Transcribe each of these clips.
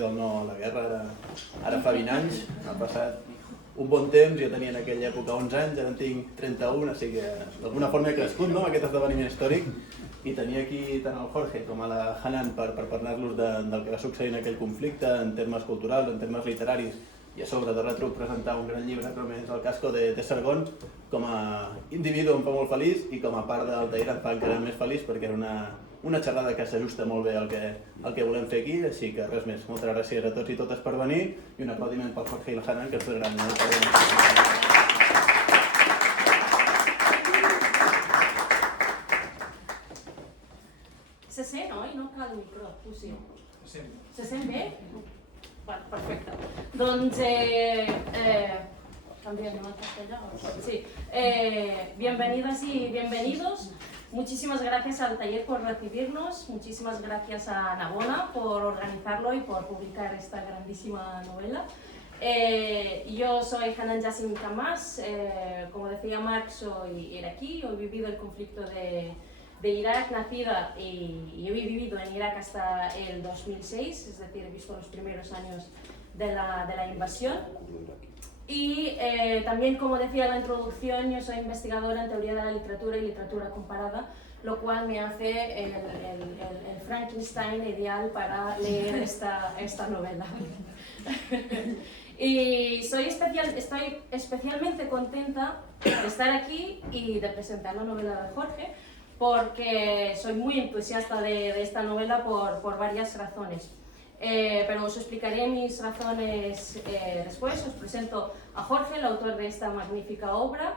del no a la guerra, ara fa 20 anys, ha passat un bon temps, jo tenia en aquella època 11 anys, ara en tinc 31, o sigui que d'alguna forma he crescut, no?, aquest esdeveniment històric, i tenia aquí tant el Jorge com a la Hanan per parlar-los del que va succeir en aquell conflicte en termes culturals, en termes literaris, i a sobre de representar un gran llibre com és El casco de Sargón. Com a individu em fa molt feliç i com a part del taller em fa encara més feliç perquè era una xerrada que s'ajusta molt bé al que volem fer aquí, així que res més. Moltes gràcies a tots i totes per venir i un aplaudiment pel Jorge i la Hanan, que és gran. Se sent, oi? No cal micro, tu sí. Se sent bé? Bueno, perfecte. Doncs, cambiando al castellano. Sí. Bienvenidas y bienvenidos. Muchísimas gracias al taller por recibirnos, muchísimas gracias a Navona por organizarlo y por publicar esta grandísima novela. Yo soy Hanan Yassin Kamas, como decía Marc, soy iraquí, he vivido el conflicto de Irak, nacida y he vivido en Irak hasta el 2006, es decir, he visto los primeros años de la invasión. Y también, como decía en la introducción, yo soy investigadora en teoría de la literatura y literatura comparada, lo cual me hace el Frankenstein ideal para leer esta novela. Y estoy especialmente contenta de estar aquí y de presentar la novela de Jorge, porque soy muy entusiasta de esta novela por varias razones. Pero os explicaré mis razones después. Os presento a Jorge, el autor de esta magnífica obra,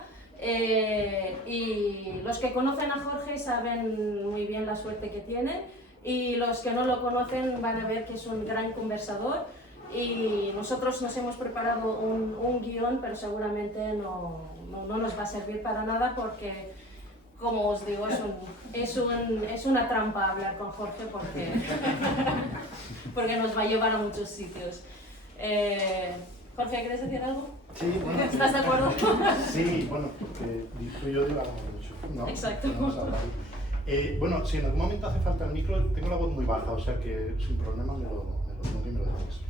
y los que conocen a Jorge saben muy bien la suerte que tiene, y los que no lo conocen van a ver que es un gran conversador, y nosotros nos hemos preparado un guión, pero seguramente no nos va a servir para nada porque, como os digo, es una trampa hablar con Jorge porque nos va a llevar a muchos sitios. Jorge, ¿quieres decir algo? Sí, bueno. ¿Estás de acuerdo? Sí, bueno, porque dijo yo digamos mucho, ¿no? Exacto. Bueno, si en algún momento hace falta el micro, tengo la voz muy baja, o sea que sin problema me lo decís.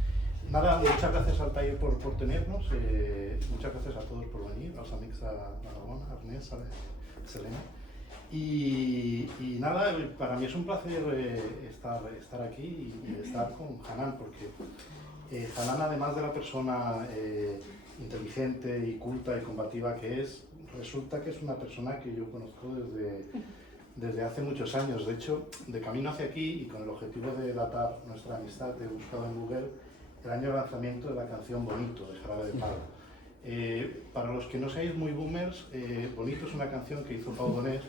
Nada, muchas gracias al taller por tenernos, muchas gracias a todos por venir, a los amigos, a Ramona, a Ernest, a Selena. Y nada, para mí es un placer estar aquí y estar con Hanan, porque Hanan, además de la persona inteligente y culta y combativa que es, resulta que es una persona que yo conozco desde hace muchos años. De hecho, de camino hacia aquí y con el objetivo de datar nuestra amistad, he buscado en Google el año de lanzamiento de la canción Bonito, de Jarabe de Palo. Para los que no seáis muy boomers, Bonito es una canción que hizo Pau Donés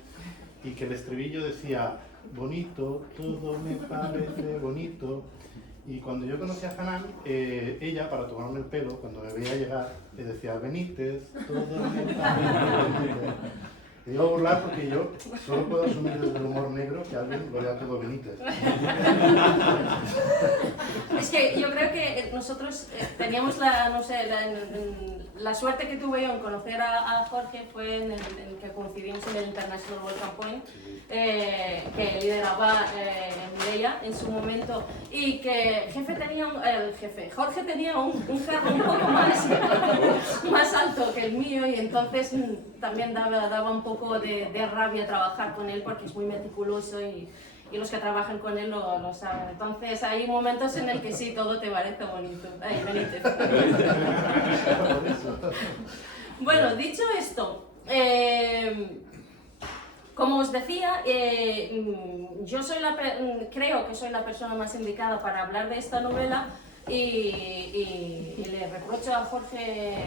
y que el estribillo decía: bonito, todo me parece bonito. Y cuando yo conocí a Hanan, ella, para tomarme el pelo, cuando me veía llegar, le decía: Benítez, todo me parece bonito. Me iba a burlar porque yo solo puedo asumir desde el humor negro que alguien lo vea todo Benítez. Es que yo creo que nosotros teníamos la suerte que tuve yo en conocer a Jorge fue en el que coincidimos en el International Welcome Point, que lideraba Mireia en su momento, y que Jorge tenía un carro un poco más alto que el mío, y entonces también daba un poco de rabia trabajar con él porque es muy meticuloso y los que trabajan con él lo saben. Entonces hay momentos en el que sí, todo te parece bonito. Ay, Benítez. Bueno, dicho esto, como os decía, yo creo que soy la persona más indicada para hablar de esta novela, y le reprocho a Jorge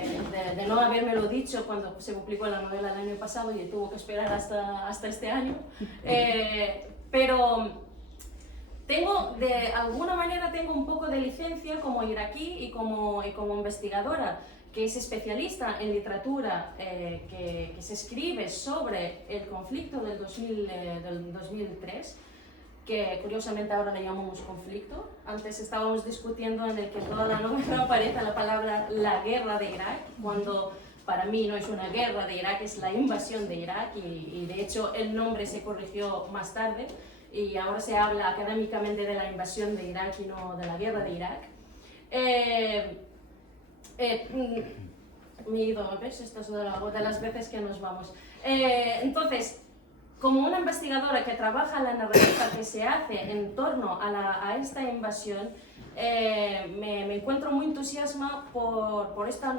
de no habérmelo dicho cuando se publicó la novela el año pasado y tuvo que esperar hasta este año. Pero de alguna manera tengo un poco de licencia como iraquí y como investigadora que es especialista en literatura que se escribe sobre el conflicto del 2003, que curiosamente ahora le llamamos conflicto. Antes estábamos discutiendo en el que toda la novela aparece la palabra la guerra de Irak, cuando para mí no es una guerra de Irak, es la invasión de Irak, y de hecho el nombre se corrigió más tarde y ahora se habla académicamente de la invasión de Irak y no de la guerra de Irak. Me he ido, ¿ves? Esto es de las veces que nos vamos. Entonces, como una investigadora que trabaja en la narrativa que se hace en torno a esta invasión, me encuentro muy entusiasta por esta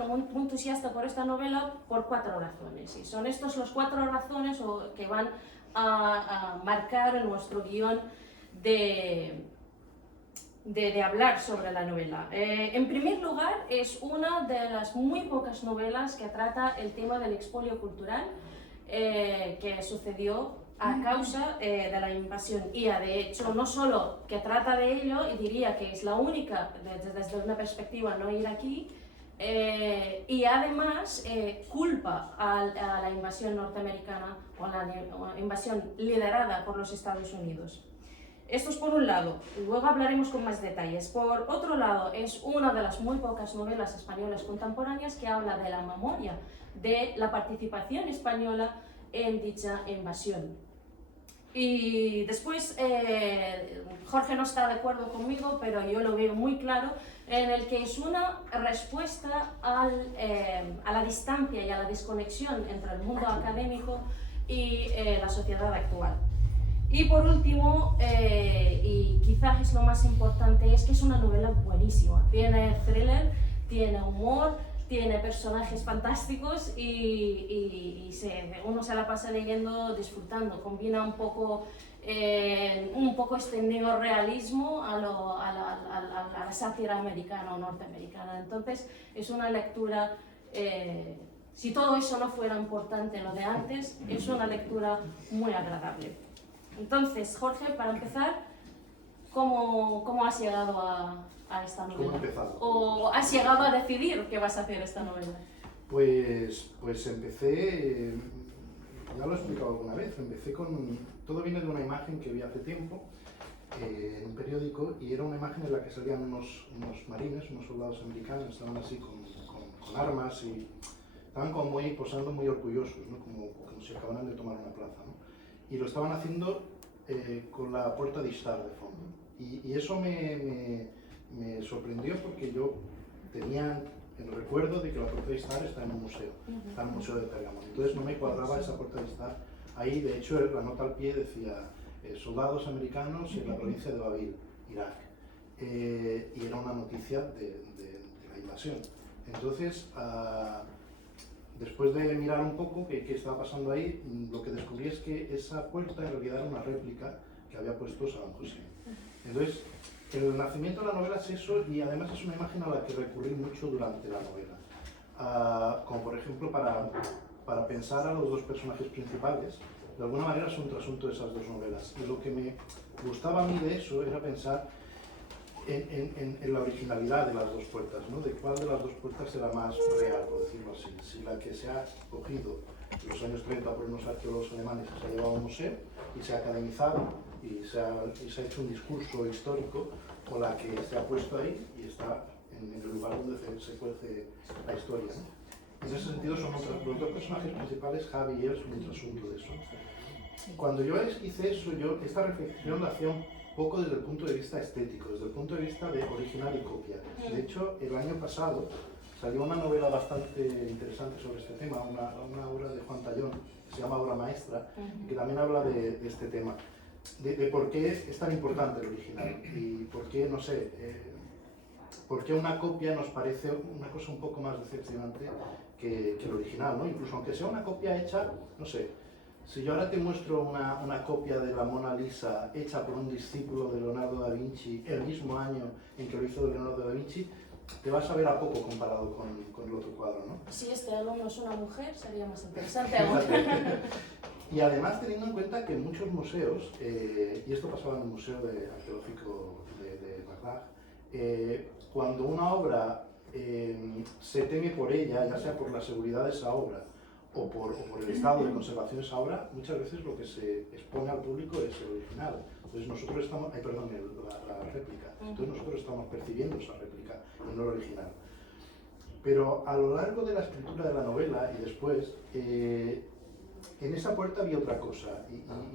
novela por 4 razones. Y son estos los 4 razones que van a marcar nuestro guión de hablar sobre la novela. En primer lugar, es una de las muy pocas novelas que trata el tema del expolio cultural que sucedió a causa de la invasión. Y de hecho, no solo que trata de ello, y diría que es la única, desde una perspectiva no iraquí, y además culpa a la invasión norteamericana o a la invasión liderada por los Estados Unidos. Esto es por un lado, luego hablaremos con más detalles. Por otro lado, es una de las muy pocas novelas españolas contemporáneas que habla de la memoria de la participación española en dicha invasión. Y después, Jorge no está de acuerdo conmigo, pero yo lo veo muy claro, en el que es una respuesta a la distancia y a la desconexión entre el mundo académico y la sociedad actual. Y por último, y quizás es lo más importante, es que es una novela buenísima. Tiene thriller, tiene humor, tiene personajes fantásticos y uno se la pasa leyendo, disfrutando. Combina un poco este neorrealismo a la sátira americana o norteamericana. Entonces, es una lectura, si todo eso no fuera importante, lo de antes, es una lectura muy agradable. Entonces, Jorge, para empezar, ¿cómo has llegado a esta novela? ¿Cómo he empezado? ¿O has llegado a decidir que vas a hacer esta novela? Pues empecé, ya lo he explicado alguna vez, todo viene de una imagen que vi hace tiempo en un periódico, y era una imagen en la que salían unos marines, unos soldados americanos, estaban así con armas y estaban como posando muy orgullosos, ¿no? como si acabaran de tomar una plaza, ¿no? Y lo estaban haciendo con la puerta de Ishtar de fondo. Y eso me sorprendió, porque yo tenía el recuerdo de que la puerta de Ishtar está en un museo, está en el Museo de Pergamon. Entonces no me cuadraba esa puerta de Ishtar ahí. De hecho, la nota al pie decía soldados americanos en la provincia de Babil, Irak. Y era una noticia de la invasión. Entonces, después de mirar un poco qué estaba pasando ahí, lo que descubrí es que esa puerta en realidad era una réplica que había puesto Saddam Hussein. Entonces, el nacimiento de la novela es eso, y además es una imagen a la que recurrí mucho durante la novela. Como por ejemplo, para pensar a los 2 personajes principales, de alguna manera son un trasunto de esas 2 novelas. Y lo que me gustaba a mí de eso era pensar en la originalidad de las 2 puertas, ¿no? De cuál de las 2 puertas era más real, por decirlo así. Si la que se ha cogido en los años 30 por unos arqueólogos alemanes y se ha llevado a un museo y se ha academizado y se ha hecho un discurso histórico, o la que se ha puesto ahí y está en el lugar donde se cuece la historia, ¿no? En ese sentido, son los 2 personajes principales, Javi y él, son un trasunto de eso. Cuando yo hice eso, esta reflexión la hacía un poco desde el punto de vista estético, desde el punto de vista de original y copia. De hecho, el año pasado salió una novela bastante interesante sobre este tema, una obra de Juan Tallón, que se llama Obra Maestra, que también habla de este tema, de por qué es tan importante el original y por qué, no sé, por qué una copia nos parece una cosa un poco más decepcionante que el original, ¿no? Incluso aunque sea una copia hecha, no sé, si yo ahora te muestro una copia de la Mona Lisa hecha por un discípulo de Leonardo da Vinci el mismo año en que lo hizo Leonardo da Vinci, te vas a ver a poco comparado con el otro cuadro, ¿no? Si este alumno es una mujer, sería más interesante aún. Y además, teniendo en cuenta que en muchos museos, y esto pasaba en el Museo Arqueológico de Bagdad, cuando una obra se teme por ella, ya sea por la seguridad de esa obra o por el estado de conservación de esa obra, muchas veces lo que se expone al público es el original. Entonces nosotros estamos, la réplica. Entonces nosotros estamos percibiendo esa réplica y no el original. Pero a lo largo de la escritura de la novela y después, en esa puerta había otra cosa,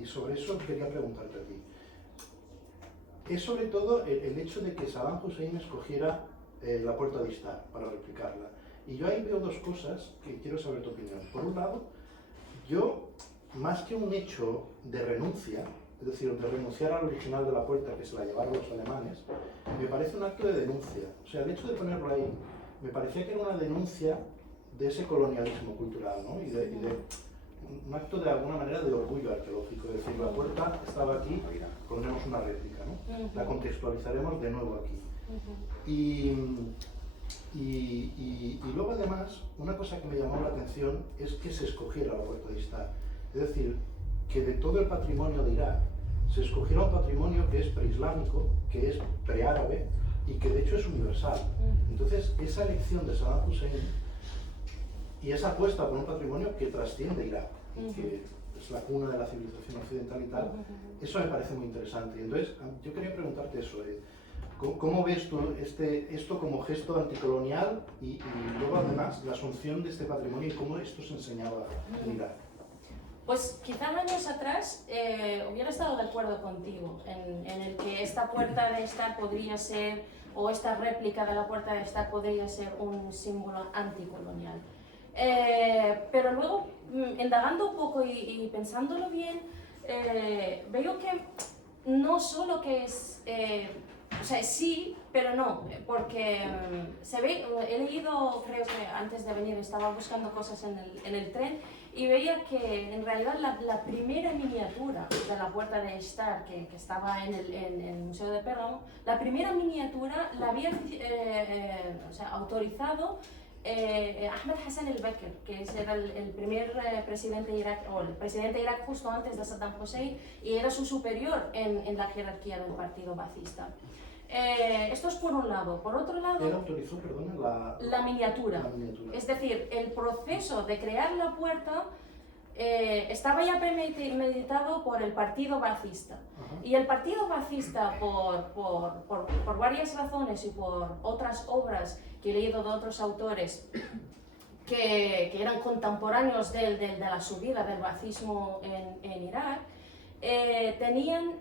y sobre eso quería preguntarte a ti. Es sobre todo el hecho de que Saddam Hussein escogiera la puerta de Istar, para replicarla. Y yo ahí veo dos cosas que quiero saber tu opinión. Por un lado, yo, más que un hecho de renuncia, es decir, de renunciar al original de la puerta, que se la llevaron los alemanes, me parece un acto de denuncia. O sea, el hecho de ponerlo ahí, me parecía que era una denuncia de ese colonialismo cultural, ¿no? Y de un acto de alguna manera de orgullo arqueológico. Es decir, la puerta estaba aquí, pondremos una réplica, ¿no? La contextualizaremos de nuevo aquí. Y luego además, una cosa que me llamó la atención es que se escogiera la puerta de Istar. Es decir, que de todo el patrimonio de Irak se escogiera un patrimonio que es preislámico, que es preárabe y que de hecho es universal. Entonces, esa elección de Saddam Hussein y esa apuesta por un patrimonio que trasciende Irak, que es la cuna de la civilización occidental y tal, eso me parece muy interesante. Y entonces, yo quería preguntarte eso, ¿cómo ves tú esto como gesto anticolonial y luego además la asunción de este patrimonio y cómo esto se enseñaba en Irak? Pues quizá años atrás hubiera estado de acuerdo contigo en el que esta puerta de Istar podría ser, o esta réplica de la puerta de Istar podría ser un símbolo anticolonial. Pero luego, indagando un poco y pensándolo bien, veo que no solo que es, o sea, sí, pero no, porque se ve, he leído, creo que antes de venir estaba buscando cosas en el tren y veía que en realidad la primera miniatura de la puerta de Istar que estaba en el Museo de Pérgamo, la primera miniatura la había o sea, autorizado Ahmed Hassan el-Bakr, que era el primer presidente de Irak, o el presidente de Irak justo antes de Saddam Hussein, y era su superior en la jerarquía del partido ba'thista. Esto es por un lado. Por otro lado, ¿Él autorizó, perdona, la miniatura. La miniatura. Es decir, el proceso de crear la puerta estaba ya premeditado por el partido ba'thista. Y el partido ba'thista, por varias razones y por otras obras que he leído de otros autores que eran contemporáneos de la subida del ba'thismo en Irak, tenían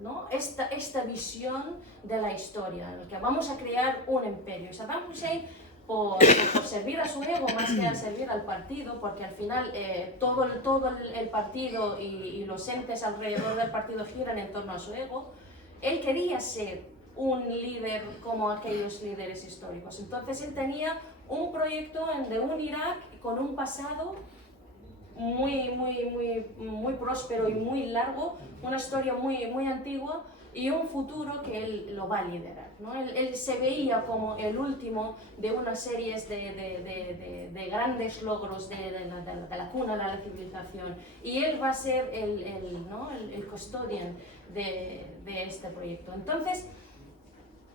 ¿no? esta visión de la historia, en la que vamos a crear un imperio. Y Saddam Hussein, por servir a su ego más que a servir al partido, porque al final todo el partido y los entes alrededor del partido giran en torno a su ego, él quería ser un líder como aquellos líderes históricos. Entonces él tenía un proyecto de un Irak con un pasado muy próspero y muy largo, una historia muy antigua y un futuro que él lo va a liderar, ¿no? Él se veía como el último de una serie de grandes logros de la cuna de la civilización, y él va a ser el custodian de este proyecto. Entonces,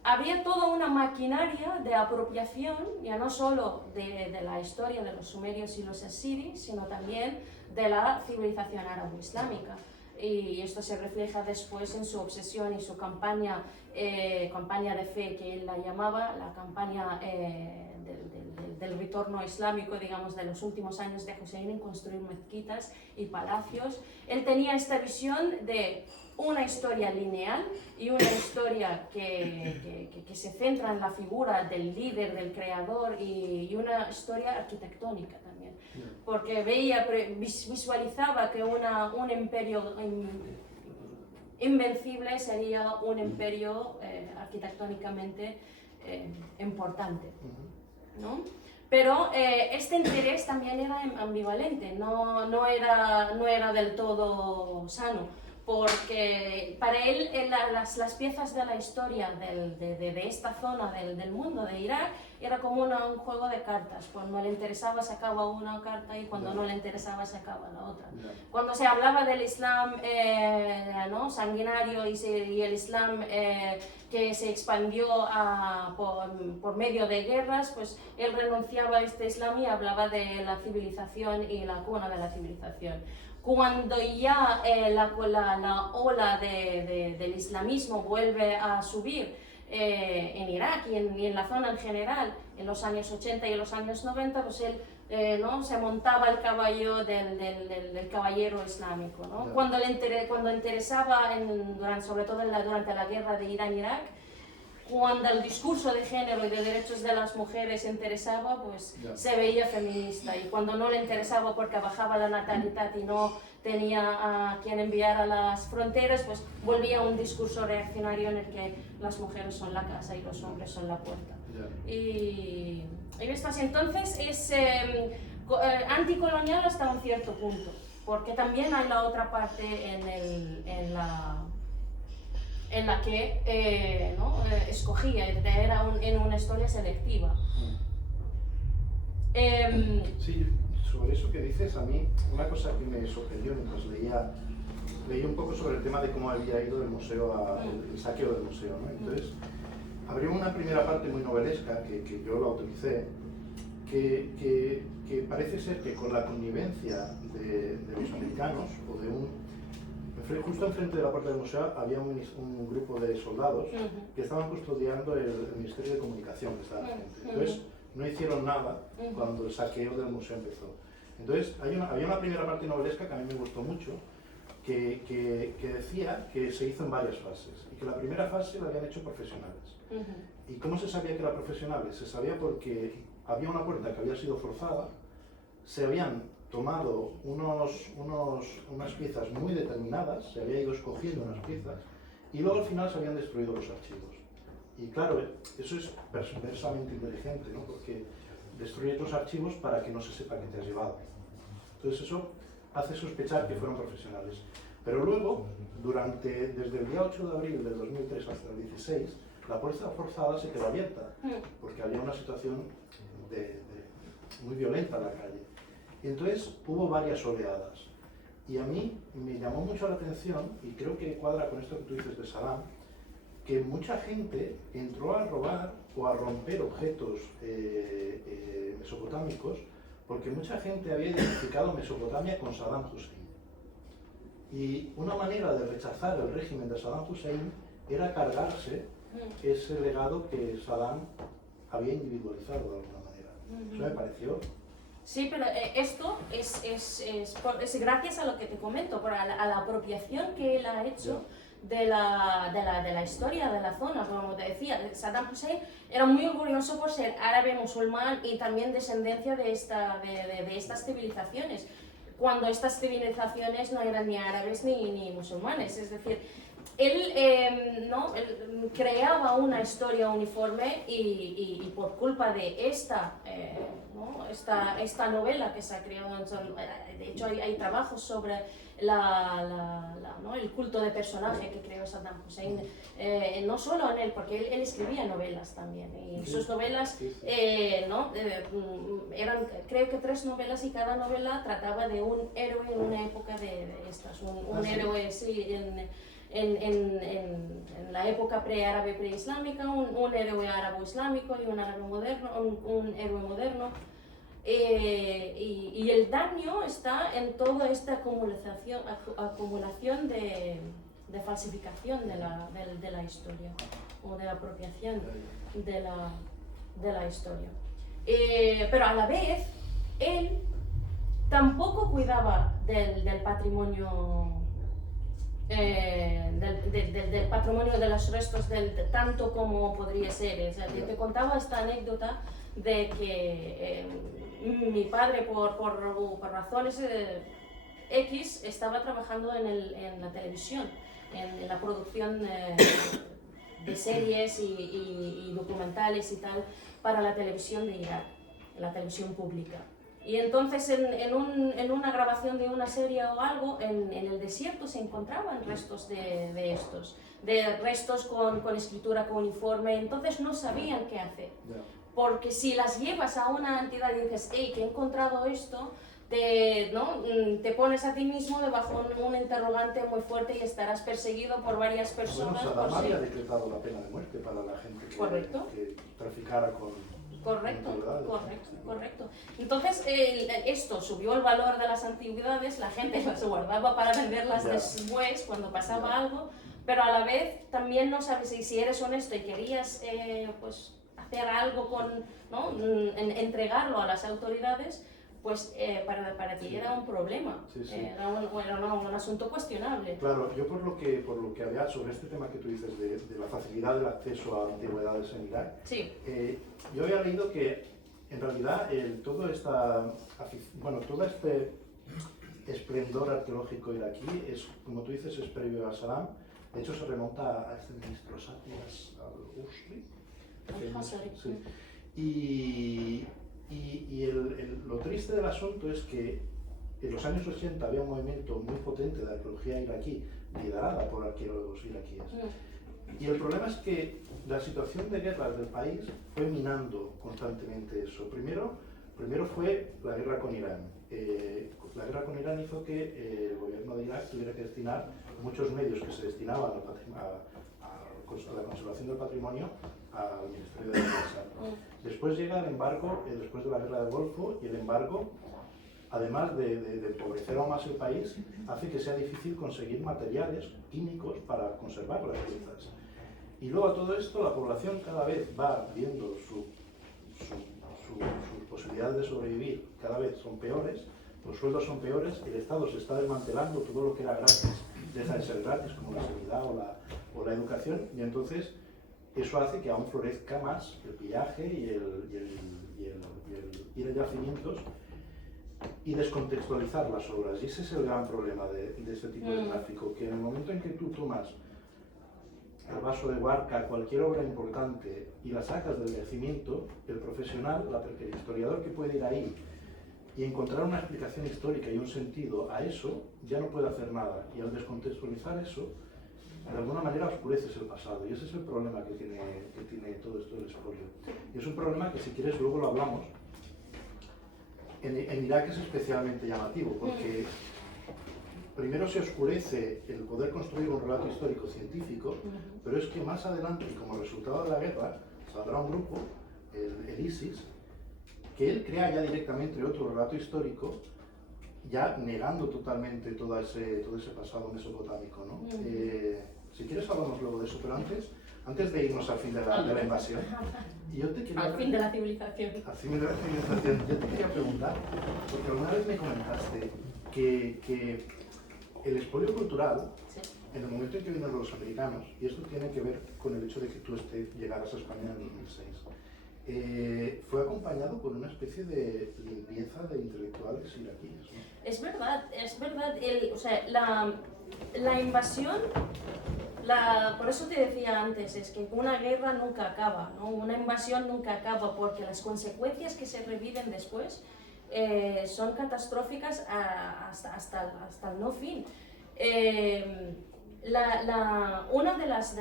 había toda una maquinaria de apropiación, ya no solo de la historia de los sumerios y los asirios, sino también de la civilización árabe-islámica. Y esto se refleja después en su obsesión y su campaña de fe, que él la llamaba la campaña del retorno islámico, digamos, de los últimos años de Hussein, en construir mezquitas y palacios. Él tenía esta visión de una historia lineal y una historia que se centra en la figura del líder, del creador, y una historia arquitectónica también, porque visualizaba que un imperio invencible sería un imperio arquitectónicamente importante, ¿no? Pero este interés también era ambivalente, no era del todo sano, porque para él las piezas de la historia de esta zona del mundo, de Irak, era como un juego de cartas. Cuando le interesaba sacaba una carta y cuando no le interesaba sacaba la otra. Cuando se hablaba del Islam ¿no? sanguinario y el Islam que se expandió por medio de guerras, pues él renunciaba a este Islam y hablaba de la civilización y la cuna de la civilización. Cuando ya la ola del islamismo vuelve a subir en Irak y en la zona en general, en los años 80 y en los años 90, pues él ¿no? se montaba el caballo del caballero islámico, ¿no? Cuando interesaba, sobre todo durante la guerra de Irán-Irak, cuando el discurso de género y de derechos de las mujeres interesaba, pues se veía feminista, y cuando no le interesaba porque bajaba la natalidad y no tenía a quien enviar a las fronteras, pues volvía a un discurso reaccionario en el que las mujeres son la casa y los hombres son la puerta. Y esto así, entonces es anticolonial hasta un cierto punto, porque también hay la otra parte en la que escogía, era en una historia selectiva. Sí, sobre eso que dices, a mí una cosa que me sorprendió mientras leía un poco sobre el tema de cómo había ido el museo, el saqueo del museo, ¿no? Entonces, habría una primera parte muy novelesca que yo la utilicé, que parece ser que con la connivencia de los americanos, o de justo enfrente de la puerta del museo había un grupo de soldados que estaban custodiando el Ministerio de Comunicación que estaba enfrente. Entonces, no hicieron nada cuando el saqueo del museo empezó. Entonces, había una primera parte novelesca que a mí me gustó mucho, que decía que se hizo en varias fases, y que la primera fase la habían hecho profesionales. ¿Y cómo se sabía que eran profesionales? Se sabía porque había una puerta que había sido forzada, se habían tomado unas piezas muy determinadas, se había ido escogiendo unas piezas, y luego al final se habían destruido los archivos. Y claro, eso es perversamente inteligente, ¿no? Porque destruyes los archivos para que no se sepa que te has llevado. Entonces eso hace sospechar que fueron profesionales. Pero luego, desde el día 8 de abril del 2003 hasta el 16, la puerta forzada se quedó abierta, porque había una situación muy violenta en la calle. Y entonces hubo varias oleadas. Y a mí me llamó mucho la atención, y creo que cuadra con esto que tú dices de Saddam, que mucha gente entró a robar o a romper objetos mesopotámicos, porque mucha gente había identificado Mesopotamia con Saddam Hussein. Y una manera de rechazar el régimen de Saddam Hussein era cargarse ese legado que Saddam había individualizado de alguna manera. Eso me pareció... Sí, pero esto es gracias a lo que te comento, a la apropiación que él ha hecho de la historia de la zona. Como te decía, Saddam Hussein era muy orgulloso por ser árabe, musulmán y también descendencia de estas civilizaciones, cuando estas civilizaciones no eran ni árabes ni musulmanes. Es decir, él creaba una historia uniforme, y por culpa de esta novela que se ha creado, de hecho hay trabajos sobre el culto de personaje que creó Saddam Hussein, no solo en él, porque él escribía novelas también, y sus novelas eran, creo que 3 novelas, y cada novela trataba de un héroe en una época de estas, un héroe en la época pre-árabe, pre-islámica, un héroe árabe-islámico y un árabe moderno, un héroe moderno. Y el daño está en toda esta acumulación de falsificación de la historia, o de apropiación de la historia. Pero a la vez, él tampoco cuidaba del patrimonio, del patrimonio de los restos tanto como podría ser. O sea, te contaba esta anécdota de que mi padre, por razones X, estaba trabajando en la televisión, en la producción de series y documentales y tal, para la televisión de Irak, la televisión pública. Y entonces en una grabación de una serie o algo, en el desierto se encontraban restos de restos con escritura cuneiforme. Entonces no sabían qué hacer. Porque si las llevas a una entidad y dices, hey, que he encontrado esto, te pones a ti mismo debajo un interrogante muy fuerte y estarás perseguido por varias personas. Bueno, Saddam había decretado la pena de muerte para la gente que traficara con... Correcto. Entonces, esto subió el valor de las antigüedades, la gente las guardaba para venderlas después, cuando pasaba algo, pero a la vez también no sabes si eres honesto y querías hacer algo entregarlo a las autoridades, pues para ti era un problema, Sí, sí. era un asunto cuestionable. Claro, yo por lo que había sobre este tema que tú dices de la facilidad del acceso a antigüedades en Irak, Sí. yo había leído que en realidad todo este esplendor arqueológico iraquí es, como tú dices, es previo a Saddam. De hecho, se remonta a este ministro Safias al-Usri. Sí. Y lo triste del asunto es que en los años 80 había un movimiento muy potente de arqueología iraquí, liderada por arqueólogos iraquíes. Y el problema es que la situación de guerras del país fue minando constantemente eso. Primero fue la guerra con Irán. La guerra con Irán hizo que el gobierno de Irak tuviera que destinar muchos medios que se destinaban a la conservación del patrimonio al Ministerio de Defensa. Después llega el embargo, después de la guerra del Golfo, y el embargo, además de empobrecer aún más el país, hace que sea difícil conseguir materiales químicos para conservar las piezas. Y luego a todo esto, la población cada vez va viendo sus posibilidades de sobrevivir cada vez son peores, los sueldos son peores, el Estado se está desmantelando, todo lo que era gratis deja de ser gratis, como la sanidad o la educación, y entonces eso hace que aún florezca más el pillaje y ir a yacimientos y descontextualizar las obras. Y ese es el gran problema de este tipo de tráfico, que en el momento en que tú tomas el vaso de Huarca, cualquier obra importante, y la sacas del yacimiento, el profesional, el historiador que puede ir ahí y encontrar una explicación histórica y un sentido a eso, ya no puede hacer nada. Y al descontextualizar eso, de alguna manera oscureces el pasado. Y ese es el problema que tiene todo esto del expolio. Y es un problema que, si quieres, luego lo hablamos. En Irak es especialmente llamativo, porque primero se oscurece el poder construir un relato histórico científico, pero es que más adelante, y como resultado de la guerra, saldrá un grupo, el ISIS, que él crea ya directamente otro relato histórico, ya negando totalmente todo ese pasado mesopotámico, ¿no? Si quieres hablamos luego de eso, pero antes de irnos al fin de la invasión, Al fin de la civilización. Al fin de la civilización, yo te quería preguntar, porque alguna vez me comentaste que el expolio cultural, Sí. en el momento en que vinieron los americanos, y esto tiene que ver con el hecho de que tú llegaras a España en el 2006, fue acompañado por una especie de limpieza de intelectuales iraquíes, ¿no? Es verdad, la invasión, por eso te decía antes, es que una guerra nunca acaba, ¿no? Una invasión nunca acaba, porque las consecuencias que se reviven después son catastróficas hasta el no fin. Una de las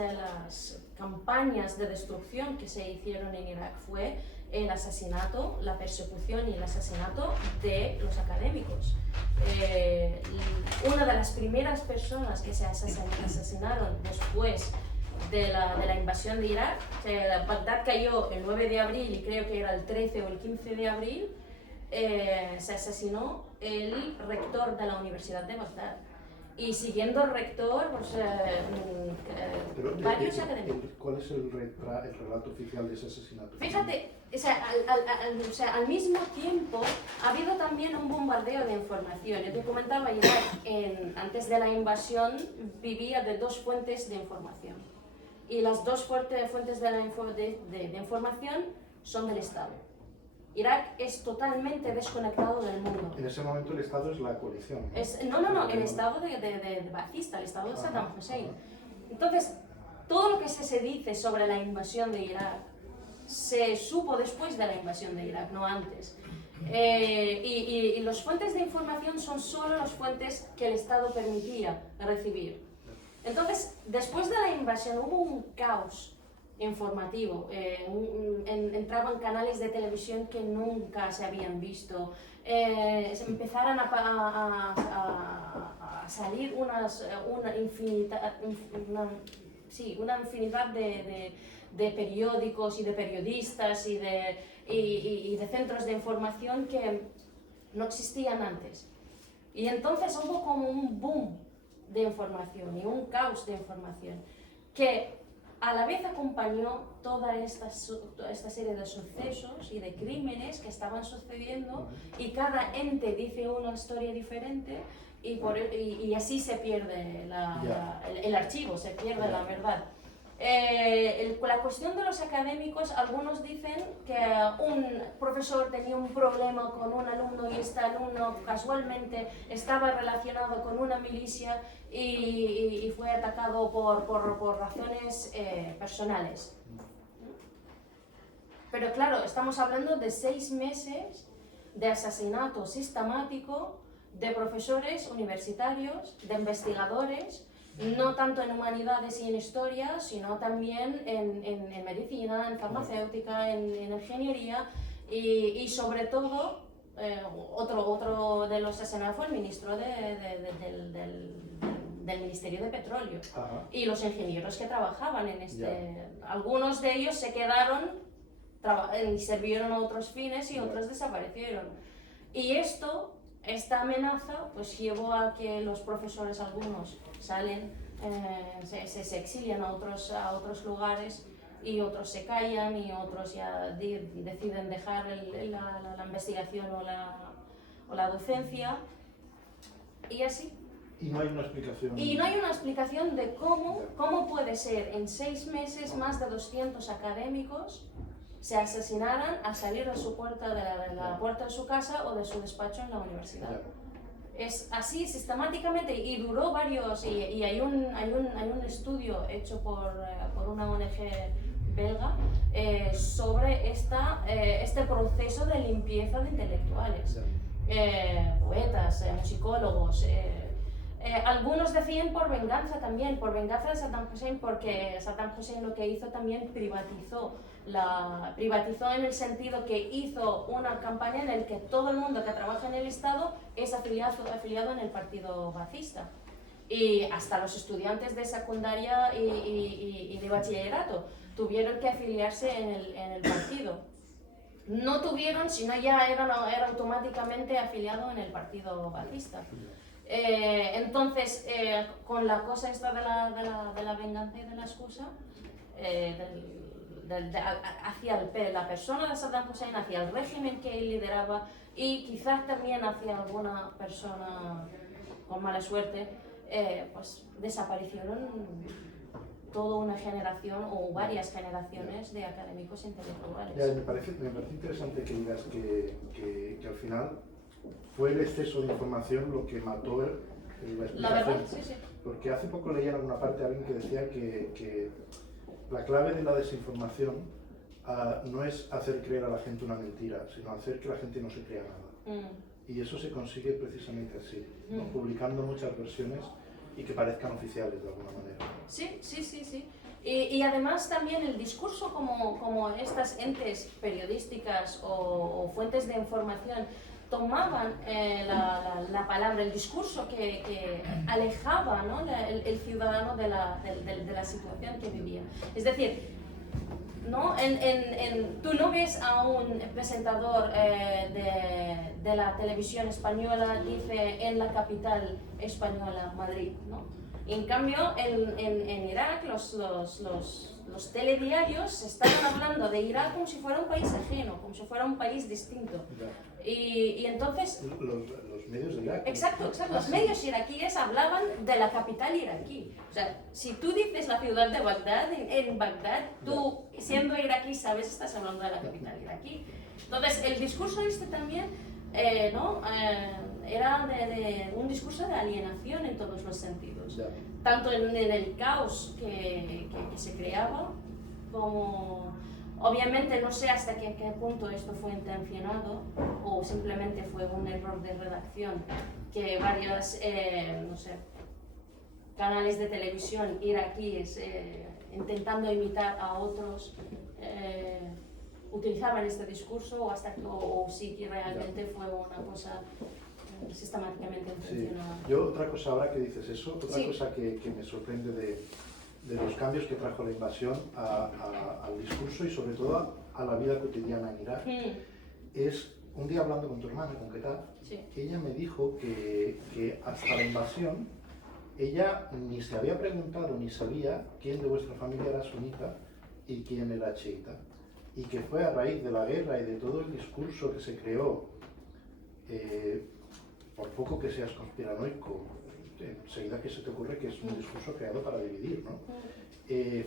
campañas de destrucción que se hicieron en Irak fue el asesinato, la persecución y el asesinato de los académicos. Una de las primeras personas que se asesinaron después de la invasión de Irak, Bagdad cayó el 9 de abril y creo que era el 13 o el 15 de abril, se asesinó el rector de la Universidad de Bagdad. Y siguiendo el rector, pues, varios académicos. ¿Cuál es el relato oficial de ese asesinato? Fíjate, al mismo tiempo ha habido también un bombardeo de información. Yo te comentaba, Irak antes de la invasión vivía de dos fuentes de información. Y las dos fuentes de información son del Estado. Irak es totalmente desconectado del mundo. En ese momento el Estado es la coalición. No, el Estado de Ba'athista, el Estado de Saddam Hussein. Entonces, todo lo que se dice sobre la invasión de Irak se supo después de la invasión de Irak, no antes. Y las fuentes de información son solo las fuentes que el Estado permitía recibir. Entonces, después de la invasión hubo un caos informativo, entraban canales de televisión que nunca se habían visto, empezaron a salir una infinidad de periódicos y de periodistas y de centros de información que no existían antes. Y entonces hubo como un boom de información y un caos de información que a la vez acompañó toda esta serie de sucesos y de crímenes que estaban sucediendo, y cada ente dice una historia diferente, y así se pierde el archivo, se pierde la verdad. La cuestión de los académicos, algunos dicen que un profesor tenía un problema con un alumno y este alumno casualmente estaba relacionado con una milicia y fue atacado por razones personales. Pero claro, estamos hablando de 6 meses de asesinato sistemático de profesores universitarios, de investigadores, no tanto en humanidades y en historia, sino también en medicina, en farmacéutica, en ingeniería, y sobre todo, otro de los asesinados fue el ministro del Ministerio de Petróleo. Ajá. Y los ingenieros que trabajaban en este... Algunos de ellos se quedaron y sirvieron a otros fines y otros desaparecieron. Y esta amenaza pues llevó a que los profesores, algunos salen, se exilian a otros lugares, y otros se callan, y otros ya deciden dejar la investigación o la docencia, y así. Y no hay una explicación. Y no hay una explicación de cómo puede ser en 6 meses más de 200 académicos se asesinaran al salir de su puerta, de la puerta de su casa o de su despacho en la universidad. Es así sistemáticamente, y duró varios, y hay un estudio hecho por una ONG belga sobre este proceso de limpieza de intelectuales, poetas, musicólogos. Algunos decían por venganza también, por venganza de Saddam Hussein, porque Saddam Hussein lo que hizo también privatizó en el sentido que hizo una campaña en la que todo el mundo que trabaja en el Estado es afiliado en el partido ba'athista, y hasta los estudiantes de secundaria y de bachillerato tuvieron que afiliarse en el partido. No tuvieron, sino ya era automáticamente afiliado en el partido ba'athista. Entonces, con la cosa esta de la venganza y de la excusa, hacia la persona de Saddam Hussein, hacia el régimen que él lideraba, y quizás también hacia alguna persona con mala suerte, pues desaparecieron toda una generación o varias generaciones de académicos intelectuales. Ya, me parece interesante que digas que al final fue el exceso de información lo que mató la explicación. La verdad, sí. Porque hace poco leí en alguna parte a alguien que decía que la clave de la desinformación no es hacer creer a la gente una mentira, sino hacer que la gente no se crea nada. Y eso se consigue precisamente así, ¿no? Publicando muchas versiones y que parezcan oficiales de alguna manera. Sí. Y además también el discurso como estas entes periodísticas o fuentes de información tomaban la palabra, el discurso que alejaba, ¿no?, el ciudadano de la situación que vivía. Es decir, ¿no? Tú no ves a un presentador de la televisión española, dice en la capital española, Madrid, ¿no? En cambio, en Irak los telediarios estaban hablando de Irak como si fuera un país ajeno, como si fuera un país distinto. Y entonces... Los medios de Irak. Exacto. Los medios iraquíes hablaban de la capital iraquí. O sea, si tú dices la ciudad de Bagdad, en Bagdad, tú, siendo iraquí, sabes, estás hablando de la capital iraquí. Entonces, el discurso este también, era un discurso de alienación en todos los sentidos. Tanto en el caos que se creaba, como... Obviamente no sé hasta qué punto esto fue intencionado o simplemente fue un error de redacción, que varios canales de televisión iraquíes intentando imitar a otros utilizaban este discurso, o si realmente fue una cosa sistemáticamente intencionada. Sí. Yo otra cosa, ahora que dices eso, cosa que me sorprende de los cambios que trajo la invasión al discurso y sobre todo a la vida cotidiana en Irak, es un día hablando con tu hermana, con Ketaf, ella me dijo que hasta la invasión ella ni se había preguntado ni sabía quién de vuestra familia era sunita y quién era chiita. Y que fue a raíz de la guerra y de todo el discurso que se creó, por poco que seas conspiranoico, enseguida que se te ocurre que es un discurso creado para dividir, ¿no?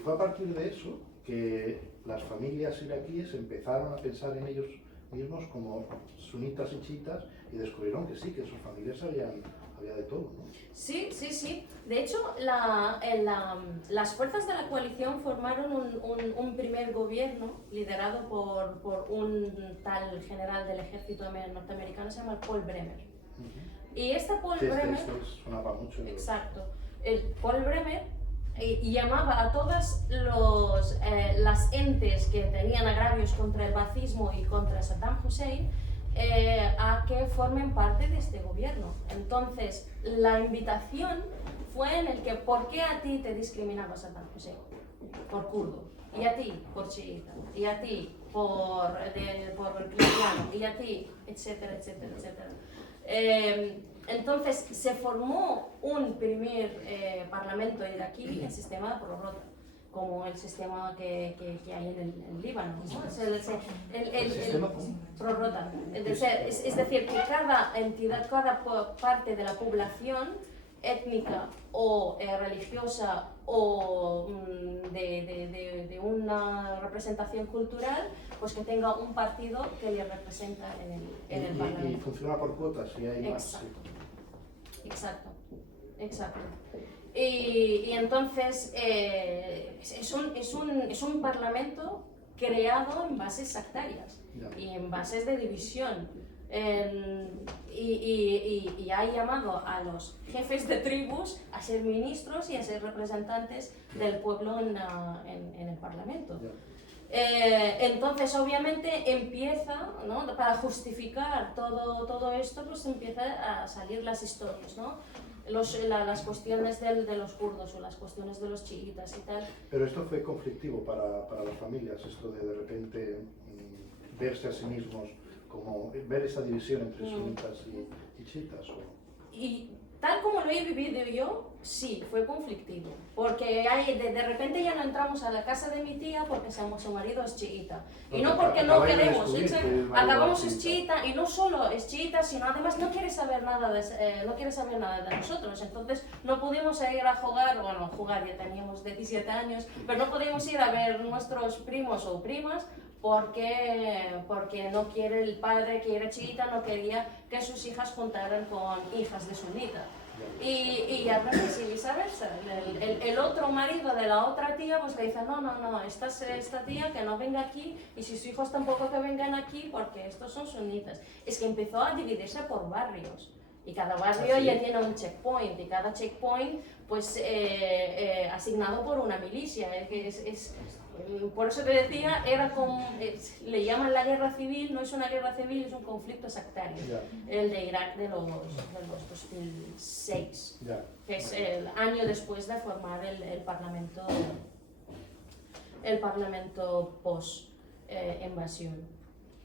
Fue a partir de eso que las familias iraquíes empezaron a pensar en ellos mismos como sunitas y chiitas y descubrieron que sí, que en sus familias había de todo, ¿no? Sí, sí, sí. De hecho, las fuerzas de la coalición formaron un primer gobierno liderado por un tal general del ejército norteamericano, se llama Paul Bremer. Y este Paul Bremer... sonaba mucho. Exacto. El Paul Bremer llamaba a todas las entes que tenían agravios contra el baazismo y contra Saddam Hussein a que formen parte de este gobierno. Entonces, la invitación fue en el que, ¿por qué a ti te discriminaba Saddam Hussein? Por kurdo, y a ti por chiita, y a ti por cristiano, y a ti, etcétera, etcétera, etcétera. Entonces, se formó un primer parlamento iraquí en sistema de prorrota, como el sistema que hay en el Líbano, ¿no? El prorrota. Es decir, que cada entidad, cada parte de la población étnica o religiosa o de una representación cultural, pues que tenga un partido que le representa en el Parlamento. Y funciona por cuotas, y hay más. Exacto. Exacto, exacto. Y entonces es un parlamento creado en bases sectarias y en bases de división. Y ha llamado a los jefes de tribus a ser ministros y a ser representantes del pueblo en el parlamento. Entonces, obviamente, empieza, ¿no? Para justificar todo esto, pues empieza a salir las historias, ¿no? Las cuestiones de los kurdos o las cuestiones de los chiitas y tal. Pero esto fue conflictivo para las familias, esto de repente verse a sí mismos, como ver esa división entre sunitas y chiitas. Y tal como lo he vivido yo, sí, fue conflictivo, porque de repente ya no entramos a la casa de mi tía porque su marido es chiita, y no porque no queremos, acabamos es chiita, y no solo es chiita, sino además no quiere saber nada de nosotros. Entonces no pudimos ir a jugar, ya teníamos 17 años, pero no podíamos ir a ver nuestros primos o primas, porque no quiere, el padre que era chiita no quería que sus hijas juntaran con hijas de sunita. Y al revés, y viceversa. El otro marido de la otra tía pues le dice, no, esta tía que no venga aquí, y sus hijos tampoco que vengan aquí porque estos son sunitas. Es que empezó a dividirse por barrios. Y cada barrio ya tiene un checkpoint, y cada checkpoint pues asignado por una milicia. Por eso te decía, le llaman la guerra civil, no es una guerra civil, es un conflicto sectario. El de Irak de los 2006, que es el año después de formar el parlamento post-invasión.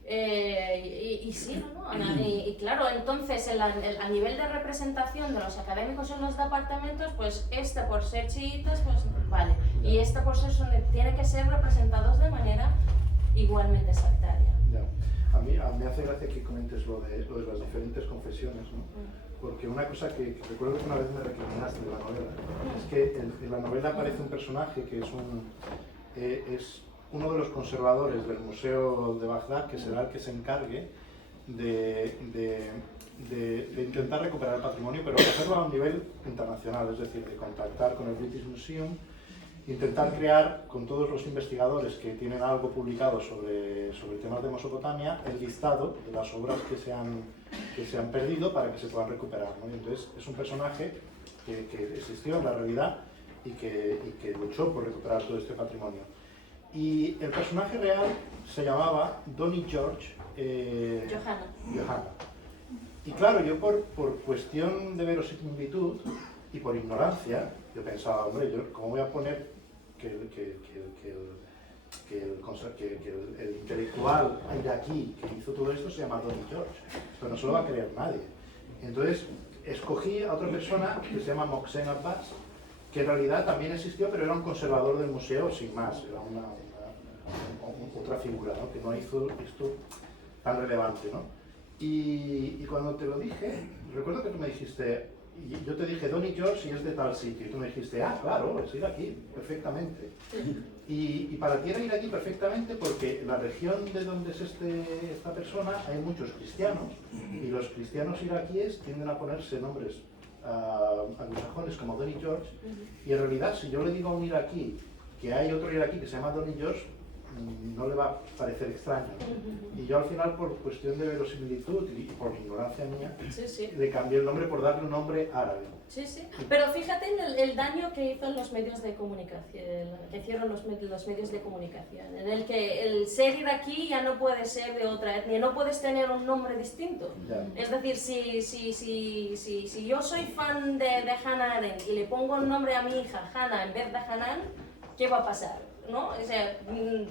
Y sí, ¿no? Y claro, entonces a nivel de representación de los académicos en los departamentos, pues por ser chiitas, pues vale, y por ser tiene que ser representados de manera igualmente sectaria. A mí me hace gracia que comentes lo de las diferentes confesiones, ¿no? Porque una cosa que recuerdo que una vez me recriminaste de la novela es que en la novela aparece un personaje que es uno de los conservadores del Museo de Bagdad, que será el que se encargue de intentar recuperar el patrimonio, pero hacerlo a un nivel internacional, es decir, de contactar con el British Museum, intentar crear con todos los investigadores que tienen algo publicado sobre temas de Mesopotamia el listado de las obras que se han perdido para que se puedan recuperar, ¿no? Y entonces es un personaje que existió en la realidad y que luchó por recuperar todo este patrimonio. Y el personaje real se llamaba Donnie George Johanna. Y claro, yo por cuestión de verosimilitud y por ignorancia, yo pensaba, hombre, ¿cómo voy a poner que el intelectual iraquí que hizo todo esto se llama Donnie George? Esto no se lo va a creer nadie. Entonces, escogí a otra persona que se llama Mohsen Abbas, que en realidad también existió, pero era un conservador del museo sin más, era otra figura, ¿no? Que no hizo esto tan relevante, ¿no? Y cuando te lo dije, recuerdo que tú me dijiste, y yo te dije Donny George y es de tal sitio, y tú me dijiste, ah, claro, es ir aquí, perfectamente. Y para ti era ir aquí perfectamente porque la región de donde es esta persona hay muchos cristianos, y los cristianos iraquíes tienden a ponerse nombres anglosajones como Donny George, y en realidad si yo le digo a un iraquí que hay otro iraquí que se llama Donny George, no le va a parecer extraño. Y yo al final, por cuestión de verosimilitud y por ignorancia mía, le cambié el nombre por darle un nombre árabe. Sí, sí. Pero fíjate en el daño que hizo en los medios de comunicación, que hicieron los medios de comunicación, en el que el ser iraquí ya no puede ser de otra etnia, no puedes tener un nombre distinto. Ya. Es decir, si yo soy fan de Hannah Arendt y le pongo el nombre a mi hija Hannah en vez de Hanan, ¿qué va a pasar? ¿No? O sea,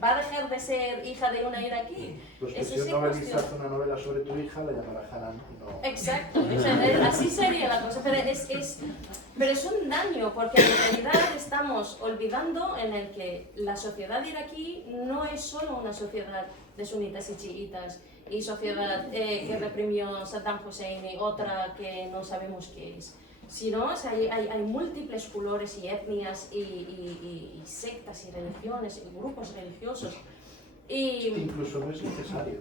¿va a dejar de ser hija de una iraquí? Pues que si un novelista hace una novela sobre tu hija, la llamará Hanan y no... Exacto, o sea, así sería la cosa, pero es un daño, porque en realidad estamos olvidando en el que la sociedad iraquí no es solo una sociedad de sunitas y chiitas, y sociedad que reprimió Saddam Hussein y otra que no sabemos qué es. Sino, o sea, hay múltiples colores y etnias y sectas y religiones y grupos religiosos. Incluso no es necesario.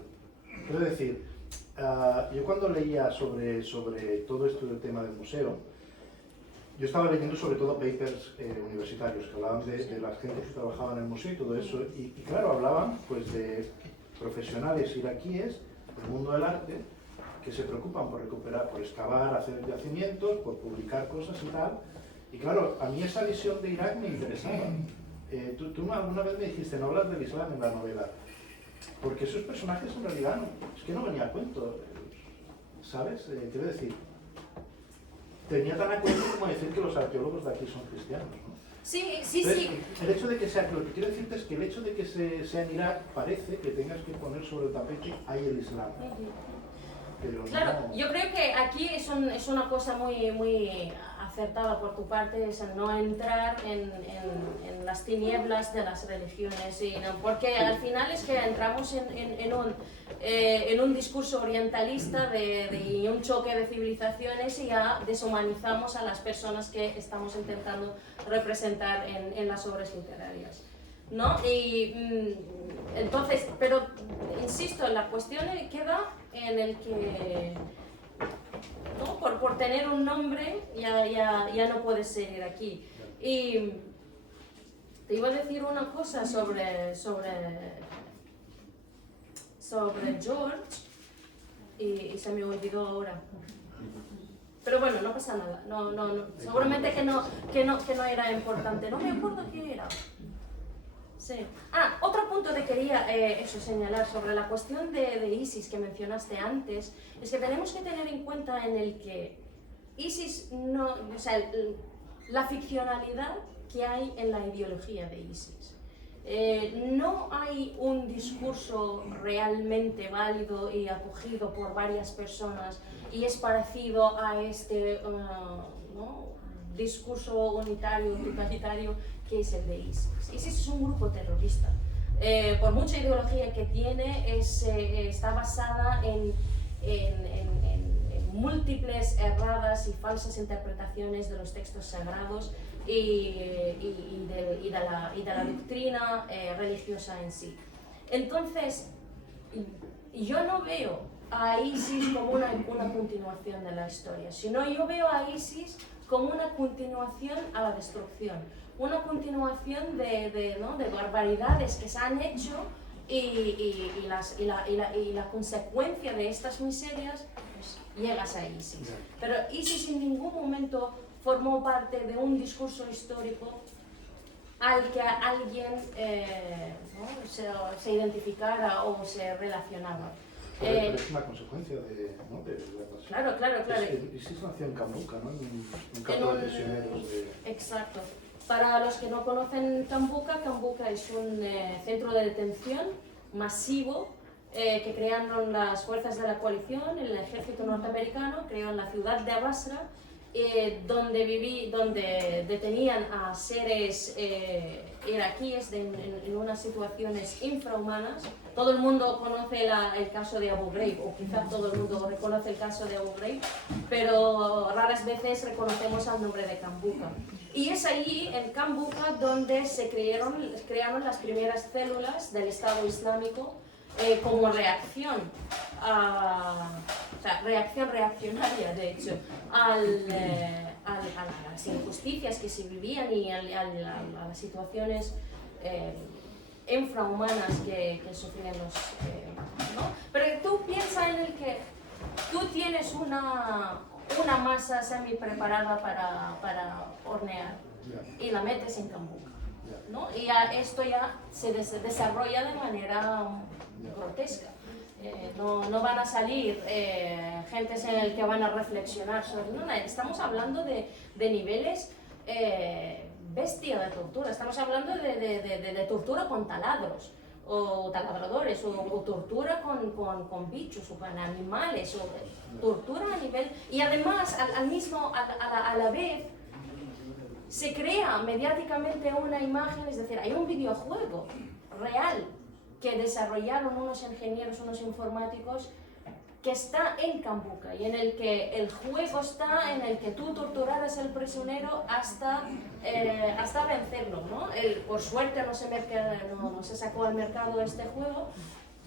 Quiero decir, yo cuando leía sobre todo esto del tema del museo, yo estaba leyendo sobre todo papers universitarios que hablaban de las gentes que trabajaban en el museo y todo eso, y claro, hablaban pues de profesionales iraquíes del mundo del arte que se preocupan por recuperar, por excavar, hacer yacimientos, por publicar cosas y tal. Y claro, a mí esa visión de Irak me interesaba. Tú alguna vez me dijiste, no hablas del Islam en la novela, porque esos personajes en realidad es que no venía a cuento, ¿sabes? Quiero decir, tenía tan a cuento como decir que los arqueólogos de aquí son cristianos, ¿no? Sí. Entonces, el hecho de que sea, lo que quiero decirte es que el hecho de que sea en Irak parece que tengas que poner sobre el tapete hay el Islam. Pero claro, no... yo creo que aquí es una cosa muy acertada por tu parte, es el no entrar en las tinieblas de las religiones, porque al final es que entramos en un discurso orientalista y un choque de civilizaciones y ya deshumanizamos a las personas que estamos intentando representar en las obras literarias, ¿no? Y entonces, pero insisto, la cuestión queda en el que, ¿no? por tener un nombre ya no puedes seguir aquí. Y te iba a decir una cosa sobre George y se me olvidó ahora. Pero bueno, no pasa nada. No. Seguramente que no era importante. No me acuerdo qué era. Sí. Otro punto que quería señalar sobre la cuestión de ISIS que mencionaste antes, es que tenemos que tener en cuenta en el que ISIS no, o sea, la ficcionalidad que hay en la ideología de ISIS. No hay un discurso realmente válido y acogido por varias personas y es parecido a este ¿no? discurso unitario, totalitario que es el de ISIS. ISIS es un grupo terrorista. Por mucha ideología que tiene, está basada en múltiples erradas y falsas interpretaciones de los textos sagrados y de la doctrina religiosa en sí. Entonces, yo no veo a ISIS como una continuación de la historia, sino yo veo a ISIS como una continuación a la destrucción, una continuación de barbaridades que se han hecho y la consecuencia de estas miserias, pues llegas a ISIS. Pero ISIS en ningún momento formó parte de un discurso histórico al que alguien se identificara o se relacionaba. Pero es una consecuencia de la Claro. ISIS nació en Kambuka, ¿no? Un campo de prisioneros de... Exacto. Para los que no conocen Kambuka es un centro de detención masivo que crearon las fuerzas de la coalición, el ejército norteamericano, creó en la ciudad de Basra, donde detenían a seres iraquíes en unas situaciones infrahumanas. Todo el mundo conoce el caso de Abu Ghraib, o quizás todo el mundo reconoce el caso de Abu Ghraib, pero raras veces reconocemos el nombre de Kambuka. Y es allí, en Kambuka, donde se crearon las primeras células del Estado Islámico como reacción reaccionaria, de hecho, a las injusticias que se vivían y a las situaciones infrahumanas que sufrían los... ¿no? Pero tú piensas en el que tú tienes una masa semi preparada para hornear y la metes en Kambuka, ¿no? Y esto ya se desarrolla de manera grotesca. No van a salir gentes en el que van a reflexionar sobre... No, estamos hablando de niveles bestia de tortura. Estamos hablando de tortura con taladros, o taladradores, o tortura con bichos, o con animales, o tortura a nivel... Y además, a la vez, se crea mediáticamente una imagen, es decir, hay un videojuego real que desarrollaron unos ingenieros, unos informáticos, que está en Kambuka y en el que el juego está en el que tú torturarás al prisionero hasta vencerlo, ¿no? Por suerte no se sacó al mercado este juego,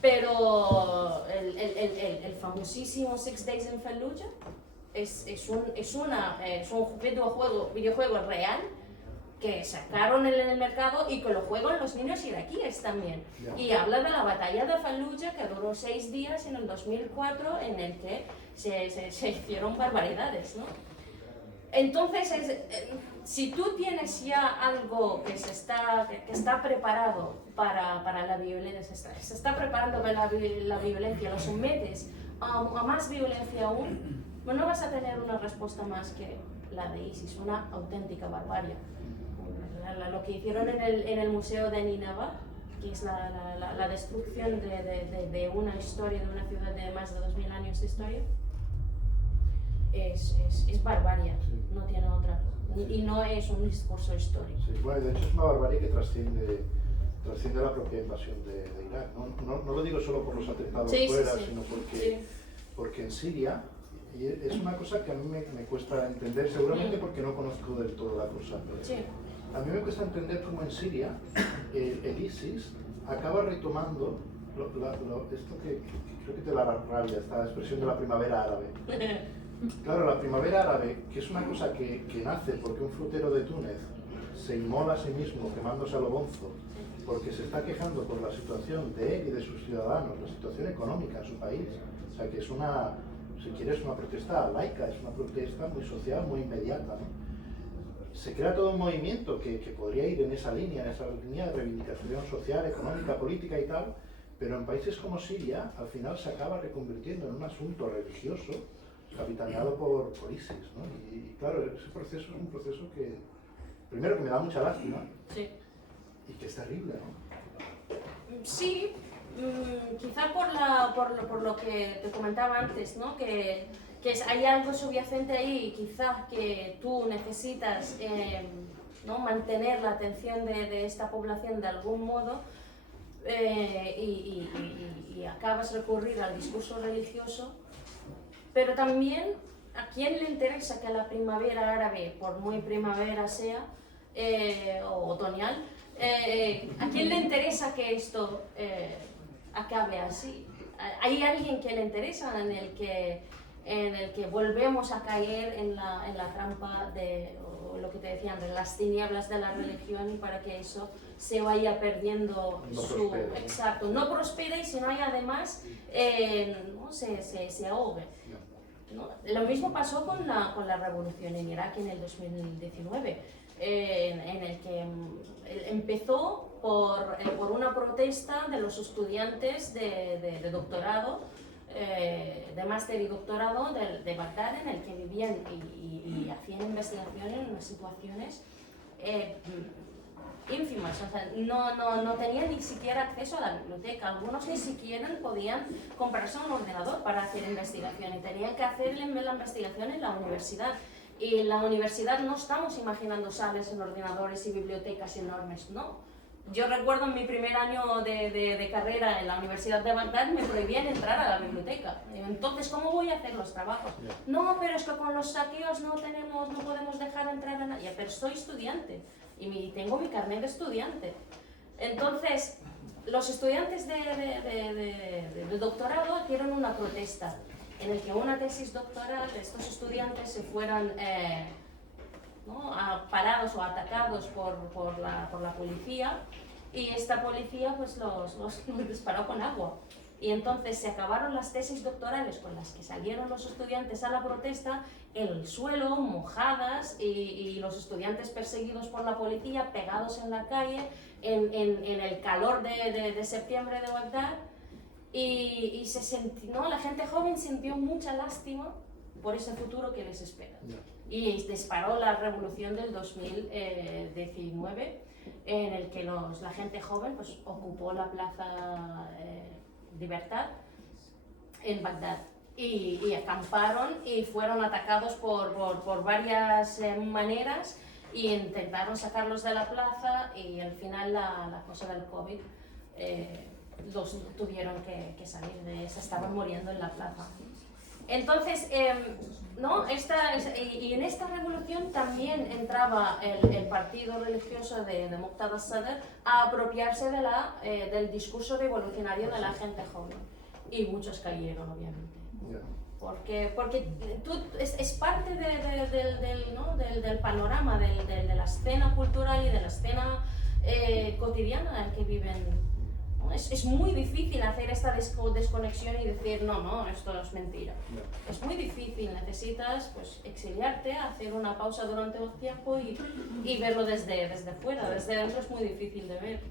pero el famosísimo Six Days in Fallujah es un videojuego real que sacaron en el mercado y que lo juegan los niños iraquíes también. Y habla de la batalla de Fallujah, que duró 6 días en el 2004, en el que se hicieron barbaridades, ¿no? Entonces, si tú tienes ya algo que está preparado para la violencia, se está preparando para la violencia, lo sometes a más violencia aún, no vas a tener una respuesta más que la de ISIS, una auténtica barbarie. Lo que hicieron en el Museo de Nineveh, que es la destrucción de una historia, de una ciudad de más de 2000 años de historia, es barbarie, sí. No tiene otra. Y no es un discurso histórico. Sí, bueno, de hecho es una barbarie que trasciende la propia invasión de Irak. No lo digo solo por los atentados fuera, sino porque en Siria, y es una cosa que a mí me cuesta entender, seguramente porque no conozco del todo la cosa. A mí me cuesta entender cómo en Siria el ISIS acaba retomando esto que creo que te da rabia, esta expresión de la primavera árabe. Claro, la primavera árabe, que es una cosa que nace porque un frutero de Túnez se inmola a sí mismo quemándose a lo bonzo, porque se está quejando por la situación de él y de sus ciudadanos, la situación económica en su país. O sea, que es una, si quieres, una protesta laica, es una protesta muy social, muy inmediata, ¿no? Se crea todo un movimiento que podría ir en esa línea de reivindicación social, económica, política y tal, pero en países como Siria, al final se acaba reconvirtiendo en un asunto religioso, capitaneado por ISIS, ¿no? Y claro, ese proceso es un proceso que, primero, que me da mucha lástima, sí, y que es terrible, ¿no? Sí, quizá por lo que te comentaba antes, ¿no? Que hay algo subyacente ahí, quizás que tú necesitas ¿no? mantener la atención de esta población de algún modo, y acabas recurrir al discurso religioso, pero también a quién le interesa que la primavera árabe, por muy primavera sea, o otoñal, a quién le interesa que esto acabe así. Hay alguien que le interesa en el que volvemos a caer en la trampa de lo que te decían, de las tinieblas de la religión, y para que eso se vaya perdiendo exacto, no prospere, sino y además ¿no? se ahogue, ¿no? Lo mismo pasó con la revolución en Irak en el 2019, en el que empezó por una protesta de los estudiantes de doctorado, de máster y doctorado de Bagdad, en el que vivían y hacían investigación en unas situaciones ínfimas, o sea, no tenían ni siquiera acceso a la biblioteca, algunos ni siquiera podían comprarse un ordenador para hacer investigación y tenían que hacer la investigación en la universidad. Y en la universidad no estamos imaginando salas en ordenadores y bibliotecas enormes, no. Yo recuerdo en mi primer año de carrera en la Universidad de Bagdad me prohibían entrar a la biblioteca. Entonces, ¿cómo voy a hacer los trabajos? No, pero es que con los saqueos no podemos dejar entrar a nadie. Pero soy estudiante y tengo mi carnet de estudiante. Entonces, los estudiantes del doctorado hicieron una protesta en el que una tesis doctoral de estos estudiantes se fueran parados o atacados por la policía, y esta policía pues los disparó con agua. Y entonces se acabaron las tesis doctorales con las que salieron los estudiantes a la protesta en el suelo, mojadas, y los estudiantes perseguidos por la policía, pegados en la calle, en el calor de septiembre de Bagdad. Y la gente joven sintió mucha lástima por ese futuro que les espera. Y disparó la revolución del 2019, en el que la gente joven pues, ocupó la Plaza Libertad en Bagdad y acamparon y fueron atacados por varias maneras y intentaron sacarlos de la plaza, y al final la cosa del COVID los tuvieron que salir de esa, estaban muriendo en la plaza. Entonces, y en esta revolución también entraba el partido religioso de Muqtada al-Sadr a apropiarse del discurso revolucionario de la gente joven. Y muchos cayeron, obviamente. Porque es parte del panorama, de la escena cultural y de la escena cotidiana en que viven. Es muy difícil hacer esta desconexión y decir, no, esto es mentira. Es muy difícil, necesitas pues, exiliarte, hacer una pausa durante un tiempo y verlo desde fuera. Desde dentro es muy difícil de ver.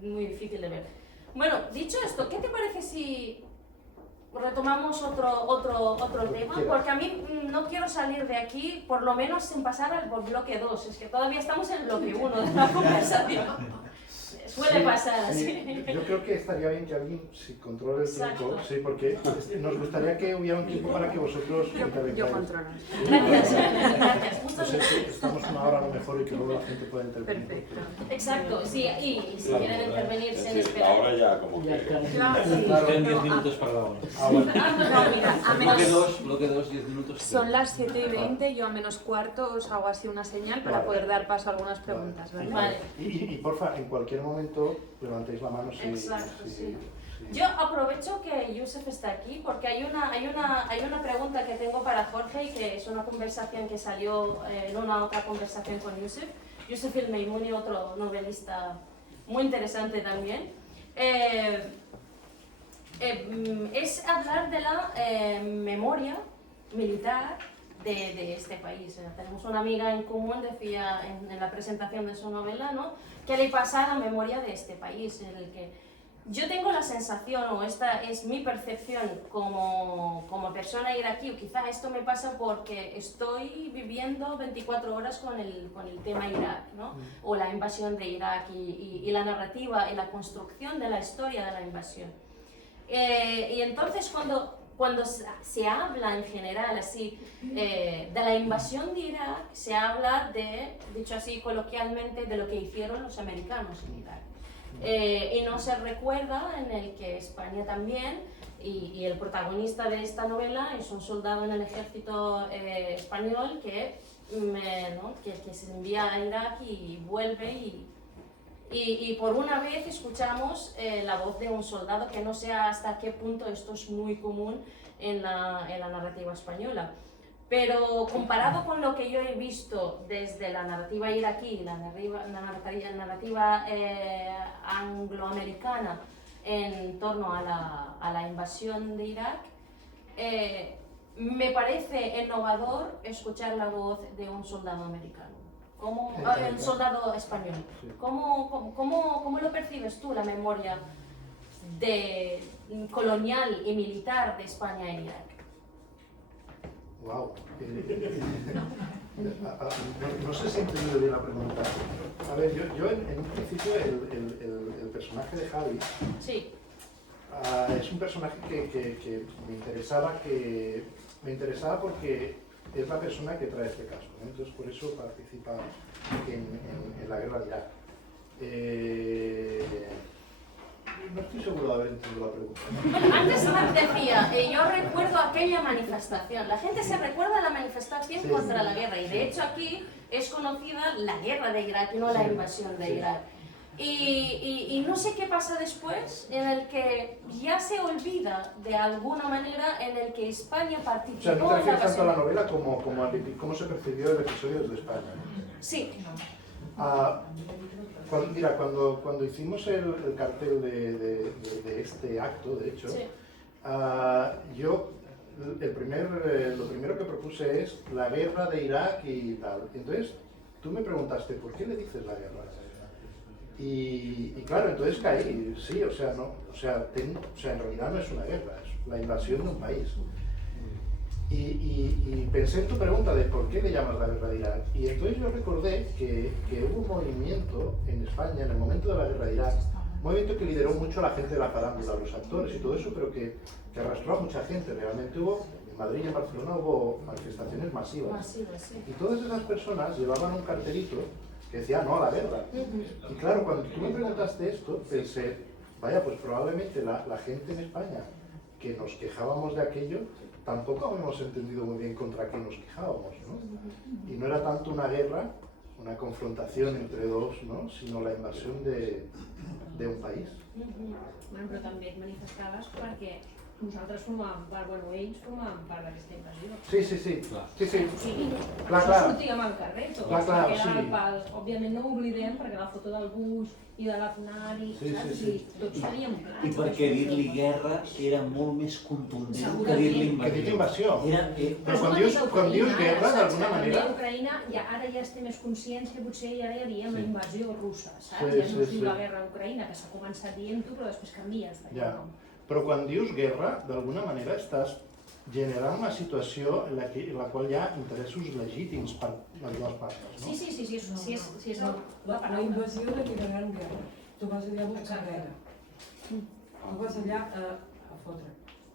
Muy difícil de ver. Bueno, dicho esto, ¿qué te parece si retomamos otro tema? Porque a mí no quiero salir de aquí, por lo menos sin pasar al bloque 2. Es que todavía estamos en el bloque 1 de la conversación. Suele pasar así. Yo creo que estaría bien que alguien controle el tiempo, sí, porque nos gustaría que hubiera un tiempo para que vosotros intervengáis. Yo controlo. Gracias. Muchas gracias. Estamos una hora a lo mejor y que luego la gente pueda intervenir. Perfecto. Exacto, sí, y si quieren intervenir sin Es decir, ahora esperar. ya como que... Quedan 10 minutos para la hora. Bueno. No, mira, a menos... Bloque 2, 10 minutos. Son las 7:20, yo a menos cuarto os hago así una señal para Vale. poder dar paso a algunas preguntas, ¿vale? Vale. Y porfa, en cualquier momento levantéis la mano si... Exacto, sí. si- Yo aprovecho que Yusef está aquí porque hay una pregunta que tengo para Jorge, y que es una conversación que salió en una otra conversación con Yusef. Yusef El Meimouni, otro novelista muy interesante también. Es hablar de la memoria militar de este país. Tenemos una amiga en común, decía en la presentación de su novela, ¿no?, que le pasa la memoria de este país, en el que yo tengo la sensación, o esta es mi percepción como persona iraquí, o quizá esto me pasa porque estoy viviendo 24 horas con el tema Irak, ¿no?, o la invasión de Irak y la narrativa y la construcción de la historia de la invasión. Y entonces cuando se habla en general así de la invasión de Irak, se habla dicho así coloquialmente, de lo que hicieron los americanos en Irak. Y no se recuerda en el que España también, y el protagonista de esta novela es un soldado en el ejército español que se envía a Irak y vuelve, y por una vez escuchamos la voz de un soldado, que no sé hasta qué punto esto es muy común en la narrativa española. Pero comparado con lo que yo he visto desde la narrativa iraquí, la narrativa angloamericana en torno a la invasión de Irak, me parece innovador escuchar la voz de un soldado americano. Un soldado español. ¿Cómo lo percibes tú, la memoria colonial y militar de España en Irak? Wow. No sé si he entendido bien la pregunta. A ver, yo en un principio el personaje de Javi Sí. es un personaje que me interesaba porque es la persona que trae este caso, ¿no? Entonces por eso participa en la guerra de Irak. No estoy seguro de haber entendido la pregunta. Bueno, antes Marc decía, yo recuerdo aquella manifestación. La gente se recuerda a la manifestación contra la guerra y de hecho aquí es conocida la guerra de Irak y no la invasión de Irak. Y no sé qué pasa después, en el que ya se olvida de alguna manera en el que España participó. O sea, no te refieres tanto a la novela como cómo se percibió el episodio desde España. Sí. Cuando hicimos el cartel de este acto, de hecho, Sí. yo lo primero que propuse es la guerra de Irak y tal. Entonces, tú me preguntaste, ¿por qué le dices la guerra? Y claro, entonces caí, sí, en realidad no es una guerra, es la invasión de un país. Y pensé en tu pregunta de por qué le llamas la guerra de Irak. Y entonces yo recordé que hubo un movimiento en España en el momento de la guerra de Irak, un movimiento que lideró mucho a la gente de la farándula, los actores y todo eso, pero que arrastró a mucha gente. Realmente en Madrid y en Barcelona hubo manifestaciones masivas. Sí. Y todas esas personas llevaban un cartelito que decía no a la guerra. Y claro, cuando tú me preguntaste esto, pensé, vaya, pues probablemente la gente en España que nos quejábamos de aquello, tampoco habíamos entendido muy bien contra qué nos quejábamos, ¿no? Y no era tanto una guerra, una confrontación entre dos, ¿no? Sino la invasión de un país. Bueno, però també et manifestaves perquè nosaltres formàvem part, ells formaven part d'aquesta invasió. Sí. O sigui, Clar. sortíem al carrer tots, Clar, perquè era sí. el pal. Òbviament no ho oblidem perquè la foto del bus i de l'Aznar i saps? Sí. I tots teníem clar. I perquè dir-li guerra era molt més contundent que dir-li Que dit invasió. invasió. Però quan dius guerra, d'alguna manera... Ucraïna, ara ja estem més conscients que potser ja hi havia una invasió russa, saps? Sí, Ja no es diu sí. la guerra a Ucraïna, que s'ha començat dient-ho, però després canvies de Ja. nom. Però quan dius guerra, d'alguna manera estàs generant una situació en la qual hi ha interessos legítims per les dues parts, no? Sí, és la La paraula. invasió de que gran guerra. Tu vas allà a buscar guerra. Tu vas allà a fotre,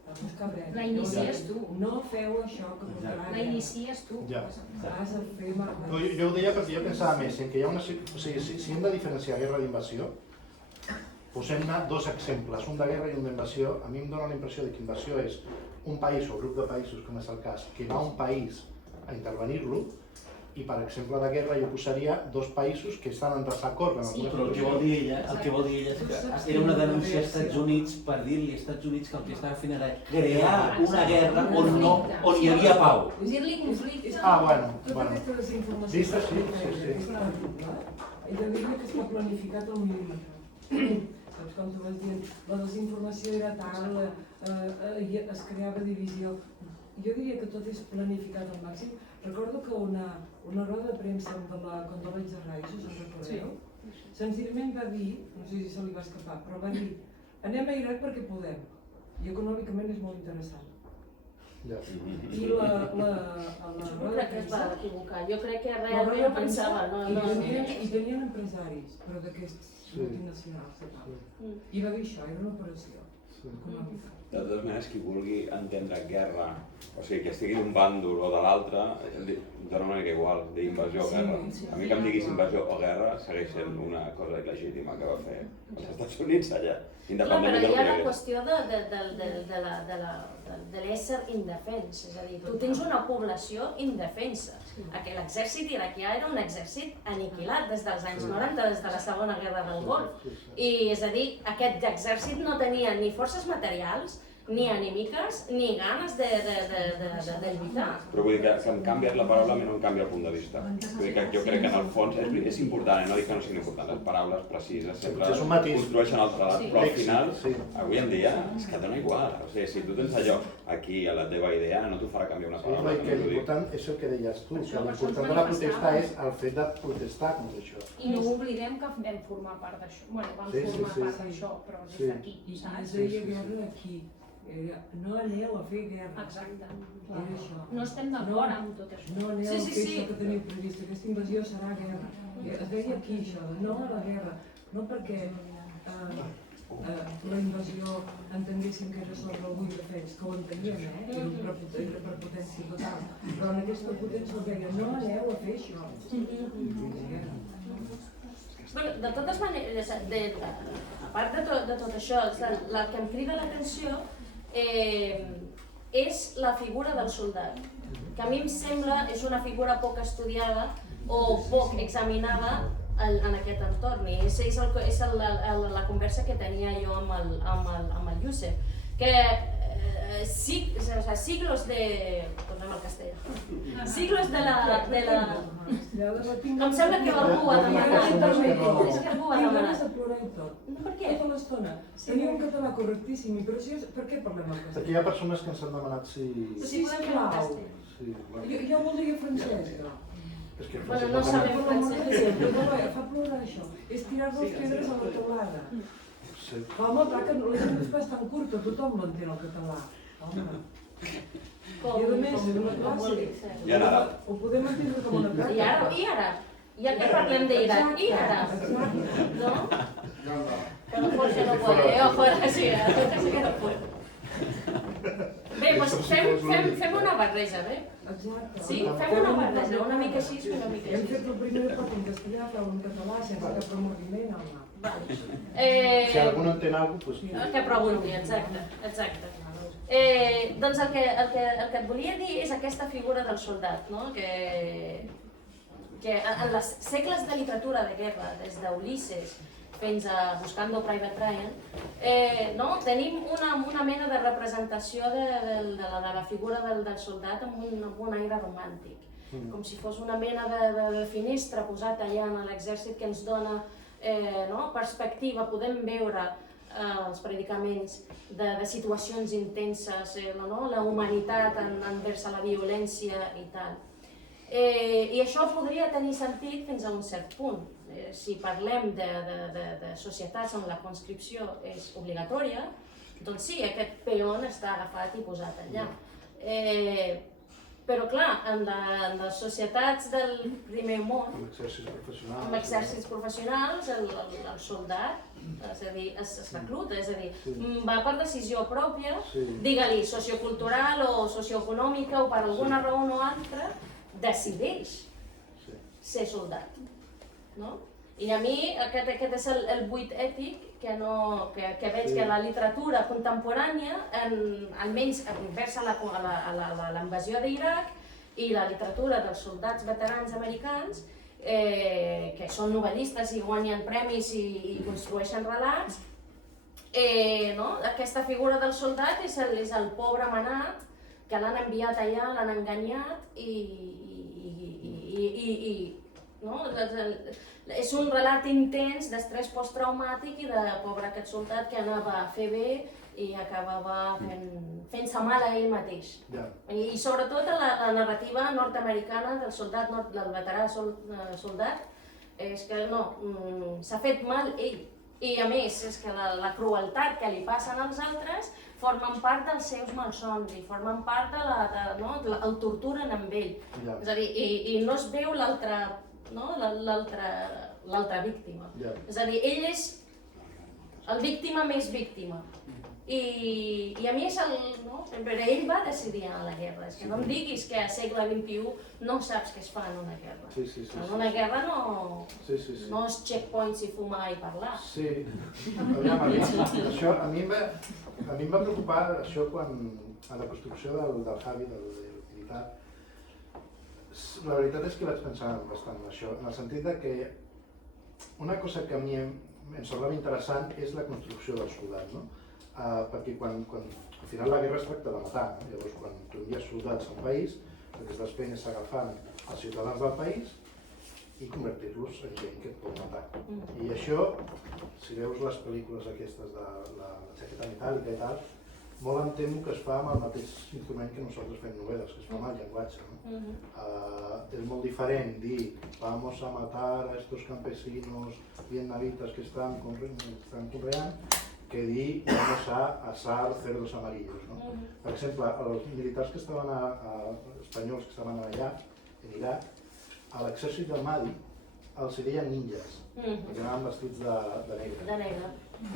a buscar guerra. La inicies tu. No feu això que portarà La guerra. inicies tu. Ja. Has de fer... Jo ho deia perquè jo pensava més en que hi ha una... O sigui, si hem de diferenciar guerra d'invasió, posem-ne dos exemples, un de guerra i un d'invasió. A mi em dóna la impressió que invasió és un país o grup de països, com és el cas, que va a un país a intervenir-lo, i per exemple de guerra jo posaria dos països que estan en desacord en alguna Però el que vol dir ella és que era una denúncia als Estats Units per dir-li als Estats Units que el que estava fent era crear una guerra on hi havia pau. Dir-li conflicte. Bueno. Tota aquesta desinformació... Vista, sí. Ella diria que està planificat al mil·límetre. Saps, com tu vas dient, la desinformació era tal, es creava divisió. Jo diria que tot és planificat al màxim. Recordo que una roda de premsa quan vaig de Rais, us en recordeu? Senzillament va dir, no sé si se li va escapar, però va dir anem a Irak perquè podem, i econòmicament és molt interessant. I la Jo crec que es va equivocar, jo crec que realment ho pensava. I tenien empresaris, però d'aquests multinacionals de tal. I va dir això, era una operació econòmica. De totes maneres, qui vulgui entendre guerra, o sigui, que estigui d'un bàndol o de l'altre, dona una mica igual, d'invasió o guerra. A mi que em diguis invasió o guerra segueix sent una cosa il·legítima que va fer els Estats Units allà, Clar, però independentment del hi ha que la hi hagués. qüestió de l'ésser indefens, és a dir, tu tens una població indefensa. L'exèrcit iraquià era un exèrcit aniquilat des dels anys 90, des de la Segona Guerra del Golf. I és a dir, aquest exèrcit no tenia ni forces materials, ni anímiques, ni ganes de lluitar. Però vull dir que em canvies la paraula, a mi no em canvia el punt de vista. Vull dir que jo crec que en el fons és important, no dic que no siguin importants, les paraules precises sempre És un matís. construeixen el relat, però al final, Sí. avui en dia, és que dona igual. O sigui, si tu tens allò aquí a la teva idea, no t'ho farà canviar una paraula. I que l'important és el que deies tu, que l'important de la protesta és el fet de protestar contra això. I no oblidem que vam formar part d'això. Bueno, vam formar part d'això, però des d'aquí, I es saps? deia guerra aquí. Era, no aneu a fer guerra. Exacte. Era això. No estem d'acord amb tot això. No aneu Sí, a sí, fer sí. això que teniu previst, aquesta invasió serà guerra. Es deia aquí això, de no a la guerra, no perquè la invasió entenguéssim que era sobre algú de fets, que ho enteníem, era una prepotència total, però en aquesta potència deia, no aneu a fer això. Bueno, de totes maneres, a part de tot això, el que em crida l'atenció és la figura del soldat, que a mi em sembla és una figura poc estudiada o poc examinada en aquest entorn. I és la conversa que tenia jo amb el Youssef, que siglos de... tornem al castellà. Siglos de la... Em sembla que algú ha demanat. És que algú ha Tinc ganes demanat. de plorar i tot. Per què? Tota l'estona. Tenia un català correctíssim, però per què parlem en castellà? Aquí hi ha persones que ens han demanat si... Si podem fer en castellà. Sí, Jo voldria francès, jo. és que Bueno, no sabem francès. Fa plorar això. És tirar-nos pedres a la teulada. Sí. Home, clar que la gent és bastant curta, tothom l'entén el català. Home. I a més, una classe, I ara? ho podem entendre com una classe. I ara? Ja que parlem d'Iraq, i ara? Exacte. ¿No? Pero Jorge no puede, Jorge sí que no puede. Bé, doncs fem una barreja, bé? Exacte. Sí, fem una barreja, una mica així i una mica Hem així. fet el primer part en castellà, però en català, sense cap remordiment, home. Vale. Si algú no entén alguna cosa, doncs... Que pregunti, exacte. Doncs el que et volia dir és aquesta figura del soldat, no? Que en els segles de literatura de guerra, des d'Ulisses fins a Buscando Private Ryan, tenim una mena de representació de la figura del soldat amb un aire romàntic, com si fos una mena de finestra posat allà en l'exèrcit que ens dona perspectiva, podem veure els predicaments de situacions intenses, la humanitat envers la violència i tal. I això podria tenir sentit fins a un cert punt. Si parlem de societats on la conscripció és obligatòria, doncs sí, aquest peón està agafat i posat allà. Però clar, en les societats del primer món, amb exèrcits professionals... amb exèrcits professionals, el soldat, és a dir, es recluta, és a dir, va per decisió pròpia, digue-li sociocultural o socioeconòmica o per alguna raó o altra, decideix ser soldat. I a mi aquest és el buit ètic que veig que la literatura contemporània, almenys envers a l'invasió d'Iraq i la literatura dels soldats veterans americans, que són novel·listes i guanyen premis i construeixen relats, aquesta figura del soldat és el pobre manat que l'han enviat allà, l'han enganyat és un relat intens d'estrès posttraumàtic i de pobre aquest soldat que anava a fer bé i acabava fent-se mal a ell mateix. I sobretot la narrativa nord-americana del soldat, del veterà soldat, és que no, s'ha fet mal ell. I a més, és que la crueltat que li passen als altres formen part dels seus malsons i formen part el torturen amb ell. És a dir, i no es veu l'altra víctima. És a dir, ell és el víctima més víctima. I a mi és però ell va decidir anar a la guerra. És que no em diguis que al segle XXI no saps què es fa en una guerra. En una guerra no és checkpoints i fumar i parlar. Sí, això a mi em va preocupar això quan a la construcció del Javi, del militar. La veritat és que vaig pensar bastant en això, en el sentit que una cosa que a mi em semblava interessant és la construcció del soldat, no? Perquè quan al final la guerra es tracta de matar, no? Llavors quan tu envies soldats a un país, el que estàs fent és agafant els ciutadans del país i convertir-los en gent que et pot matar. I això, si veus les pel·lícules aquestes de la jaqueta metàl·lica i tal, molt em temo que es fa amb el mateix instrument que nosaltres fem novel·les, que es fa amb el llenguatge. És molt diferent dir vamos a matar a estos campesinos vietnamitas que estan conreant que dir vamos a asar cerdos amarillos. No? Per exemple, els militars que estaven espanyols que estaven allà, en Iraq, a l'exèrcit del Mahdi els deien ninjas, perquè anaven vestits de negre. De negre.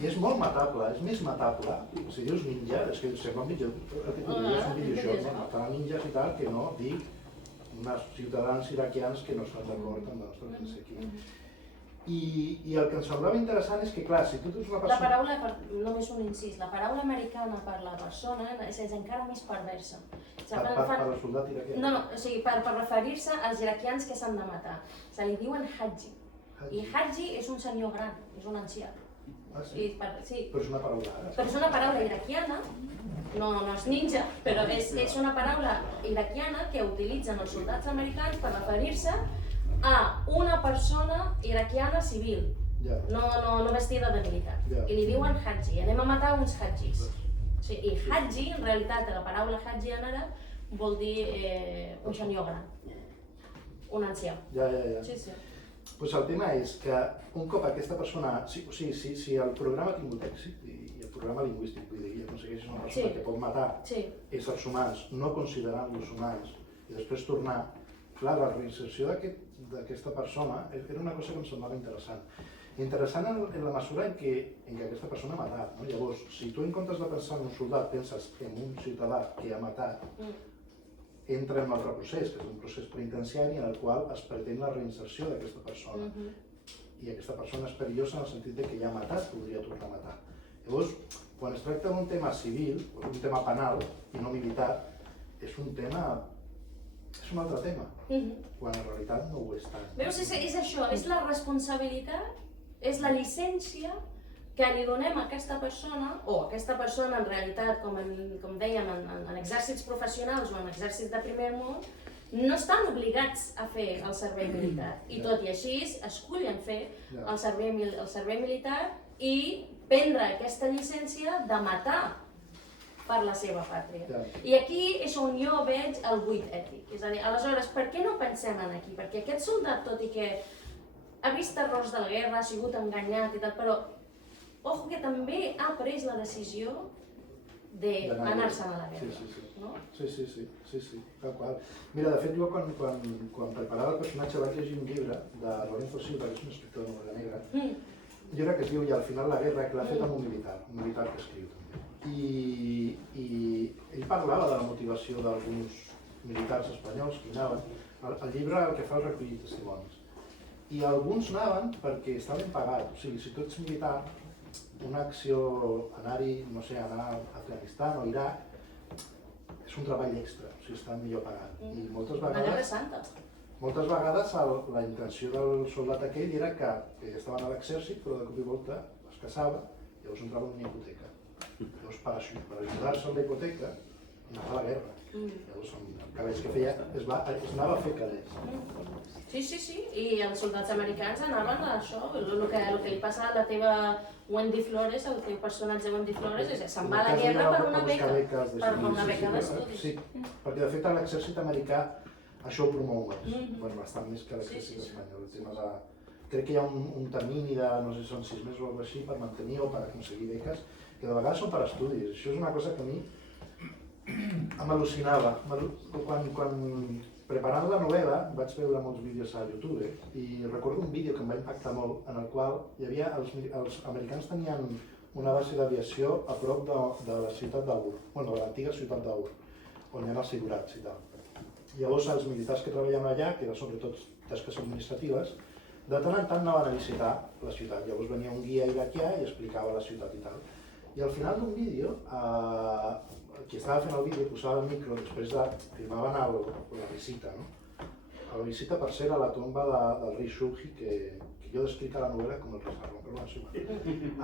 I és molt matable, és més matable. Si dius ninja, és que sembla un videojoc, no? Matar ninjas i tal, que no dir uns ciutadans iraquians que no estan d'acord amb la nostra presència aquí. I el que em semblava interessant és que, clar, si tu tens una persona... La paraula, només un incís, la paraula americana per la persona és encara més perversa. Per al soldat iraquià? No, o sigui, per referir-se als iraquians que s'han de matar. Se li diuen Haji. I Haji és un senyor gran, és un ancià. Ah, sí? Sí. Però és una paraula àrab. Però és una paraula iraquiana, no és ninja, però és una paraula iraquiana que utilitzen els soldats americans per referir-se a una persona iraquiana civil, no vestida de militar. I li diuen Haji, anem a matar uns Hajis. I Haji, en realitat, la paraula Haji en àrab vol dir un senyor gran, un ancià. Sí. Pues el tema és que un cop aquesta persona, si el programa ha tingut èxit, i el programa lingüístic, vull dir, aconsegueixes una persona que pot matar éssers humans no considerant-los humans i després tornar, clar, la reinserció d'aquesta persona era una cosa que em semblava interessant. Interessant en la mesura en què aquesta persona ha matat. Llavors, si tu en comptes de pensar en un soldat penses en un ciutadà que ha matat, entra en un altre procés, que és un procés penitenciari en el qual es pretén la reinserció d'aquesta persona. I aquesta persona és perillosa en el sentit que ja ha matat, podria tornar a matar. Llavors, quan es tracta d'un tema civil, o d'un tema penal i no militar, és un altre tema, quan en realitat no ho és tant. Veus, és això, és la responsabilitat, és la llicència que li donem a aquesta persona, o aquesta persona en realitat, com dèiem, en exèrcits professionals o en exèrcits de primer món, no estan obligats a fer el servei militar. I tot i així escullen fer el servei militar i prendre aquesta llicència de matar per la seva pàtria. I aquí és on jo veig el buit ètic. És a dir, aleshores, per què no pensem en aquí? Perquè aquest soldat, tot i que ha vist errors de la guerra, ha sigut enganyat i tal, però ojo que també ha pres la decisió d'anar-se'n a la guerra. Sí, tal qual. Mira, de fet, jo quan preparava el personatge vaig llegir un llibre de Lorenzo Silva, que és un escriptor de novel·la negra, un llibre que es diu I al final la guerra, que l'ha fet amb un militar que escriu també. I ell parlava de la motivació d'alguns militars espanyols que anaven. El llibre el que fa és recollir testimonis. I alguns anaven perquè estaven pagats. O sigui, si tu ets militar, una acció, anar-hi, no sé, anar a Afganistan o Iraq, és un treball extra, o sigui, està millor pagat. I moltes vegades la intenció del soldat aquell era que estaven a l'exèrcit, però de cop i volta es casava, llavors entrava en una hipoteca. Llavors, per ajudar-se amb la hipoteca, anava a la guerra. Llavors, els cabells que feia, es anava a fer calés. Sí, i els soldats americans anaven a això, el que li passa a la teva Wendy Flores, el teu personatge Wendy Flores, se'n va a la guerra per una beca d'estudis. Sí, perquè de fet a l'exèrcit americà això ho promou més, bastant més que l'exèrcit espanyol. Crec que hi ha un termini de, no sé, són 6 mesos o alguna cosa així, per mantenir o per aconseguir beques, que de vegades són per estudis. Això és una cosa que a mi m'al·lucinava. Quan preparant la novel·la vaig veure molts vídeos a YouTube i recordo un vídeo que em va impactar molt en el qual hi havia, els americans tenien una base d'aviació a prop de la ciutat d'Ur, de l'antiga ciutat d'Ur, on hi ha els segurats i tal. Llavors els militars que treballaven allà, que eren sobretot tasques administratives, de tant en tant anaven a visitar la ciutat. Llavors venia un guia iraquià i explicava la ciutat i tal. I al final d'un vídeo, qui estava fent el vídeo posava el micro, després filmaven la visita. La visita, per cert, a la tomba del rei Shuji, que jo descric a la novel·la com el resarro, però és igual.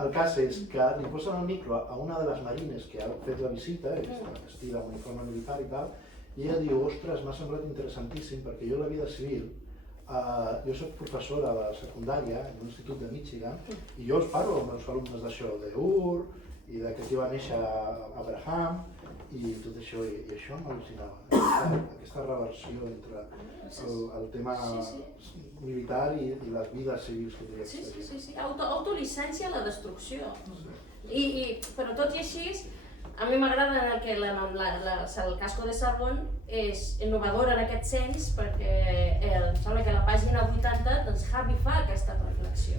El cas és que li posen el micro a una de les marines que ha fet la visita, que està vestida amb uniforme militar i tal, i ella diu, ostres, m'ha semblat interessantíssim, perquè jo a la vida civil, jo soc professora de secundària en un institut de Michigan, i jo els parlo amb els alumnes d'això, d'Ur, i que aquí va néixer Abraham, i tot això, i això m'al·lucinava. Aquesta reversió entre el tema militar i les vides civils que té. Sí, autolicència a la destrucció. Però tot i així, a mi m'agrada que el casco de Sarbon és innovador en aquest sens perquè em sembla que a la pàgina 80 doncs Javi fa aquesta reflexió.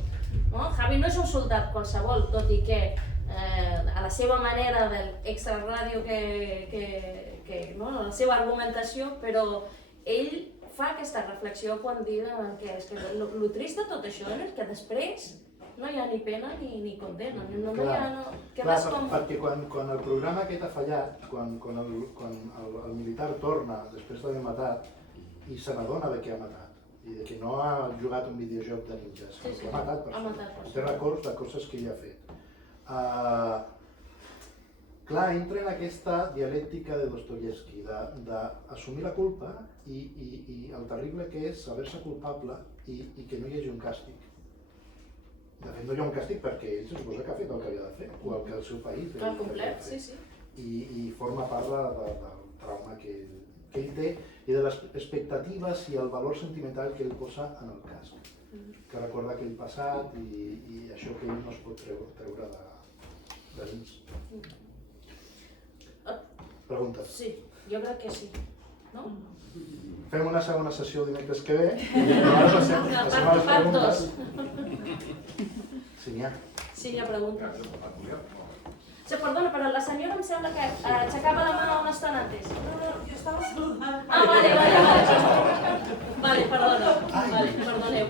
No? Javi no és un soldat qualsevol, tot i que a la seva manera del extraràdio no? La seva argumentació, però ell fa aquesta reflexió quan diu que el trist de tot això és que després no hi ha ni pena ni condena. Perquè quan el programa aquest ha fallat, quan el militar torna després d'haver matat i se n'adona de què ha matat i de que no ha jugat un videojoc de ninjas, que ha matat persones, té records de coses que ell ha fet. Clar, entra en aquesta dialèctica de Dostoyevsky, d'assumir la culpa i el terrible que és saber-se culpable i que no hi hagi un càstig. De fet, no hi ha un càstig perquè ell se suposa que ha fet el que havia de fer, o el que el seu país havia de fer. I forma part del trauma que ell té i de les expectatives i el valor sentimental que ell posa en el casc. Que recorda aquell passat i això que ell no es pot treure de dins. Pregunta. Sí, jo crec que sí. No? Fem una segona sessió dimecres que ve i ara passem a les preguntes. Si n'hi ha. Sí, hi ha preguntes. Perdona, però la senyora em sembla que aixecava la mà una estona antes. No, jo estava saludant. Ah, vale. Vale, perdona. Vale, perdoneu.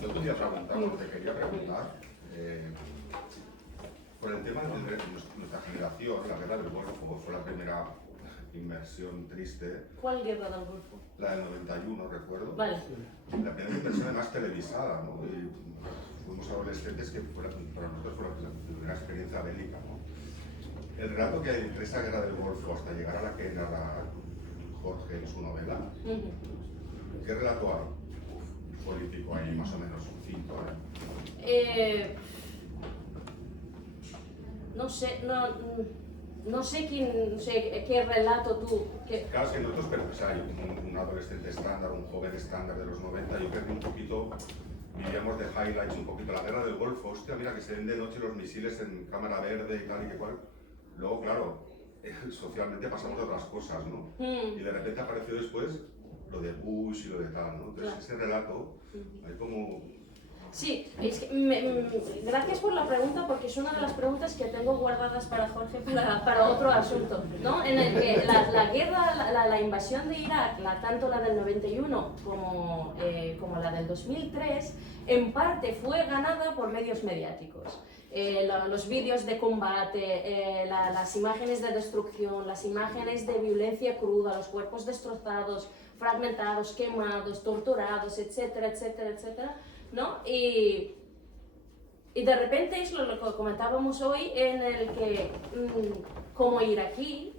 Yo podría preguntar lo que te quería preguntar. Por el tema de nuestra generación, la guerra del Golfo fue la primera inmersión triste. ¿Cuál guerra del Golfo? La del 91, recuerdo. Vale. La primera inmersión además televisada, ¿no? Y fuimos adolescentes que para nosotros fue la primera experiencia bélica, ¿no? El relato que hay entre esa guerra del Golfo hasta llegar a la que narra Jorge en su novela, ¿qué relato hay político ahí, más o menos, 5 años? No sé qué relato tú... Claro, es que nosotros, pero hay un adolescente estándar, un joven estándar de los 90, yo creo que un poquito vivíamos de highlights, un poquito la guerra del Golfo, hostia, mira que se ven de noche los misiles en cámara verde y tal y que cual. Luego, claro, socialmente pasamos de otras cosas, ¿no? Y de repente apareció después lo de Bush y lo de tal, ¿no? Entonces ese relato, hay como... Sí, gracias por la pregunta porque es una de las preguntas que tengo guardadas para Jorge para otro asunto, ¿no? En el que la guerra, la invasión de Irak, tanto la del 91 como la del 2003, en parte fue ganada por medios mediáticos. Los vídeos de combate, las imágenes de destrucción, las imágenes de violencia cruda, los cuerpos destrozados, fragmentados, quemados, torturados, etcétera, etcétera, etcétera, ¿no? Y de repente es lo que comentábamos hoy, en el que como iraquí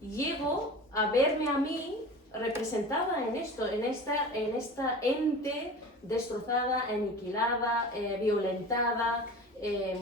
llego a verme a mí representada en esto, en esta ente destrozada, aniquilada, violentada,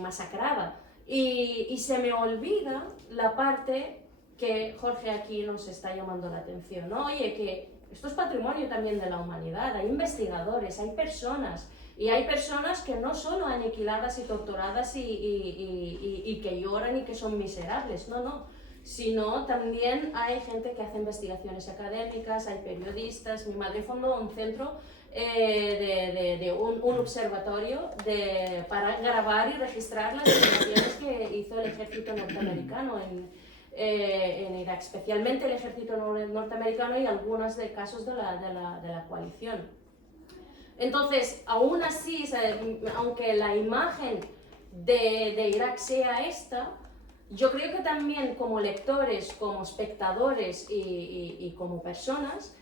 masacrada. Y se me olvida la parte que Jorge aquí nos está llamando la atención, ¿no? Oye, que esto es patrimonio también de la humanidad, hay investigadores, hay personas, y hay personas que no solo aniquiladas y torturadas y que lloran y que son miserables, no, sino también hay gente que hace investigaciones académicas, hay periodistas. Mi madre fundó un centro, un observatorio para grabar y registrar las investigaciones que hizo el ejército norteamericano en Irak, especialmente el ejército norteamericano y algunos de casos de la coalición. Entonces, aún así, aunque la imagen de Irak sea esta, yo creo que también como lectores, como espectadores y como personas,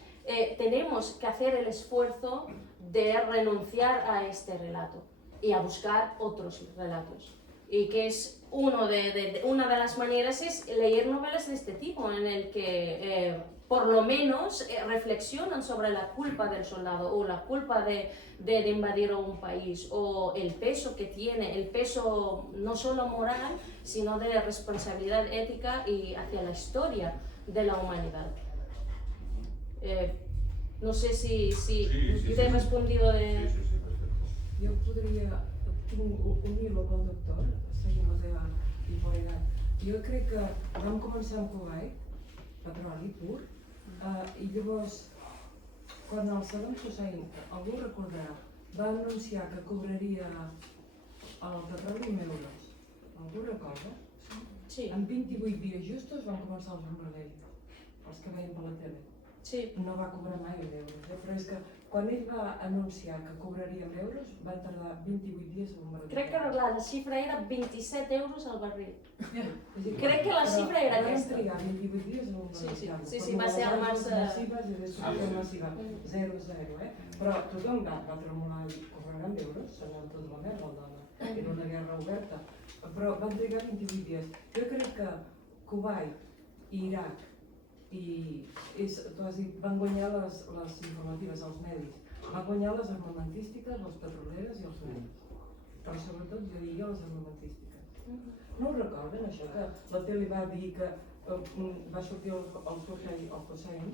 tenemos que hacer el esfuerzo de renunciar a este relato y a buscar otros relatos. Y que es una de las maneras es leer novelas de este tipo, en el que por lo menos reflexionan sobre la culpa del soldado o la culpa de invadir un país, o el peso que tiene, el peso no solo moral, sino de responsabilidad ética y hacia la historia de la humanidad. No sé si te he respondido de... Jo podria tinc un hilo conductor, seguint la teva idoneïtat. Jo crec que vam començar amb Kuwait, petroli pur, i llavors, quan el Saddam Hussein, algú recordarà, va anunciar que cobraria el petroli en euros. Algú recorda? Sí. En 28 dies justos van començar els bombardejos, els que veiem per la tele. Sí. No va cobrar mai en euros, però és que quan ell va anunciar que cobraria en euros, van tardar 28 dies a bombardejar. Crec que la xifra era 27 euros al barril. Sí. Crec que la xifra era Van aquesta. trigar 28 dies a bombardejar. Sí, va ser al març. Massives i destrucció massiva, 0-0, Però tothom va tremolar i cobraran euros, serà tota la merda el dòlar. Era una guerra oberta. Però van trigar 28 dies. Jo crec que Kuwait i Iraq van guanyar les informatives, els medis. Van guanyar les armamentístiques, les petroleres i els medis. Però sobretot jo diria les armamentístiques. No ho recorden, això, que la tele va dir que va sortir el Hussein,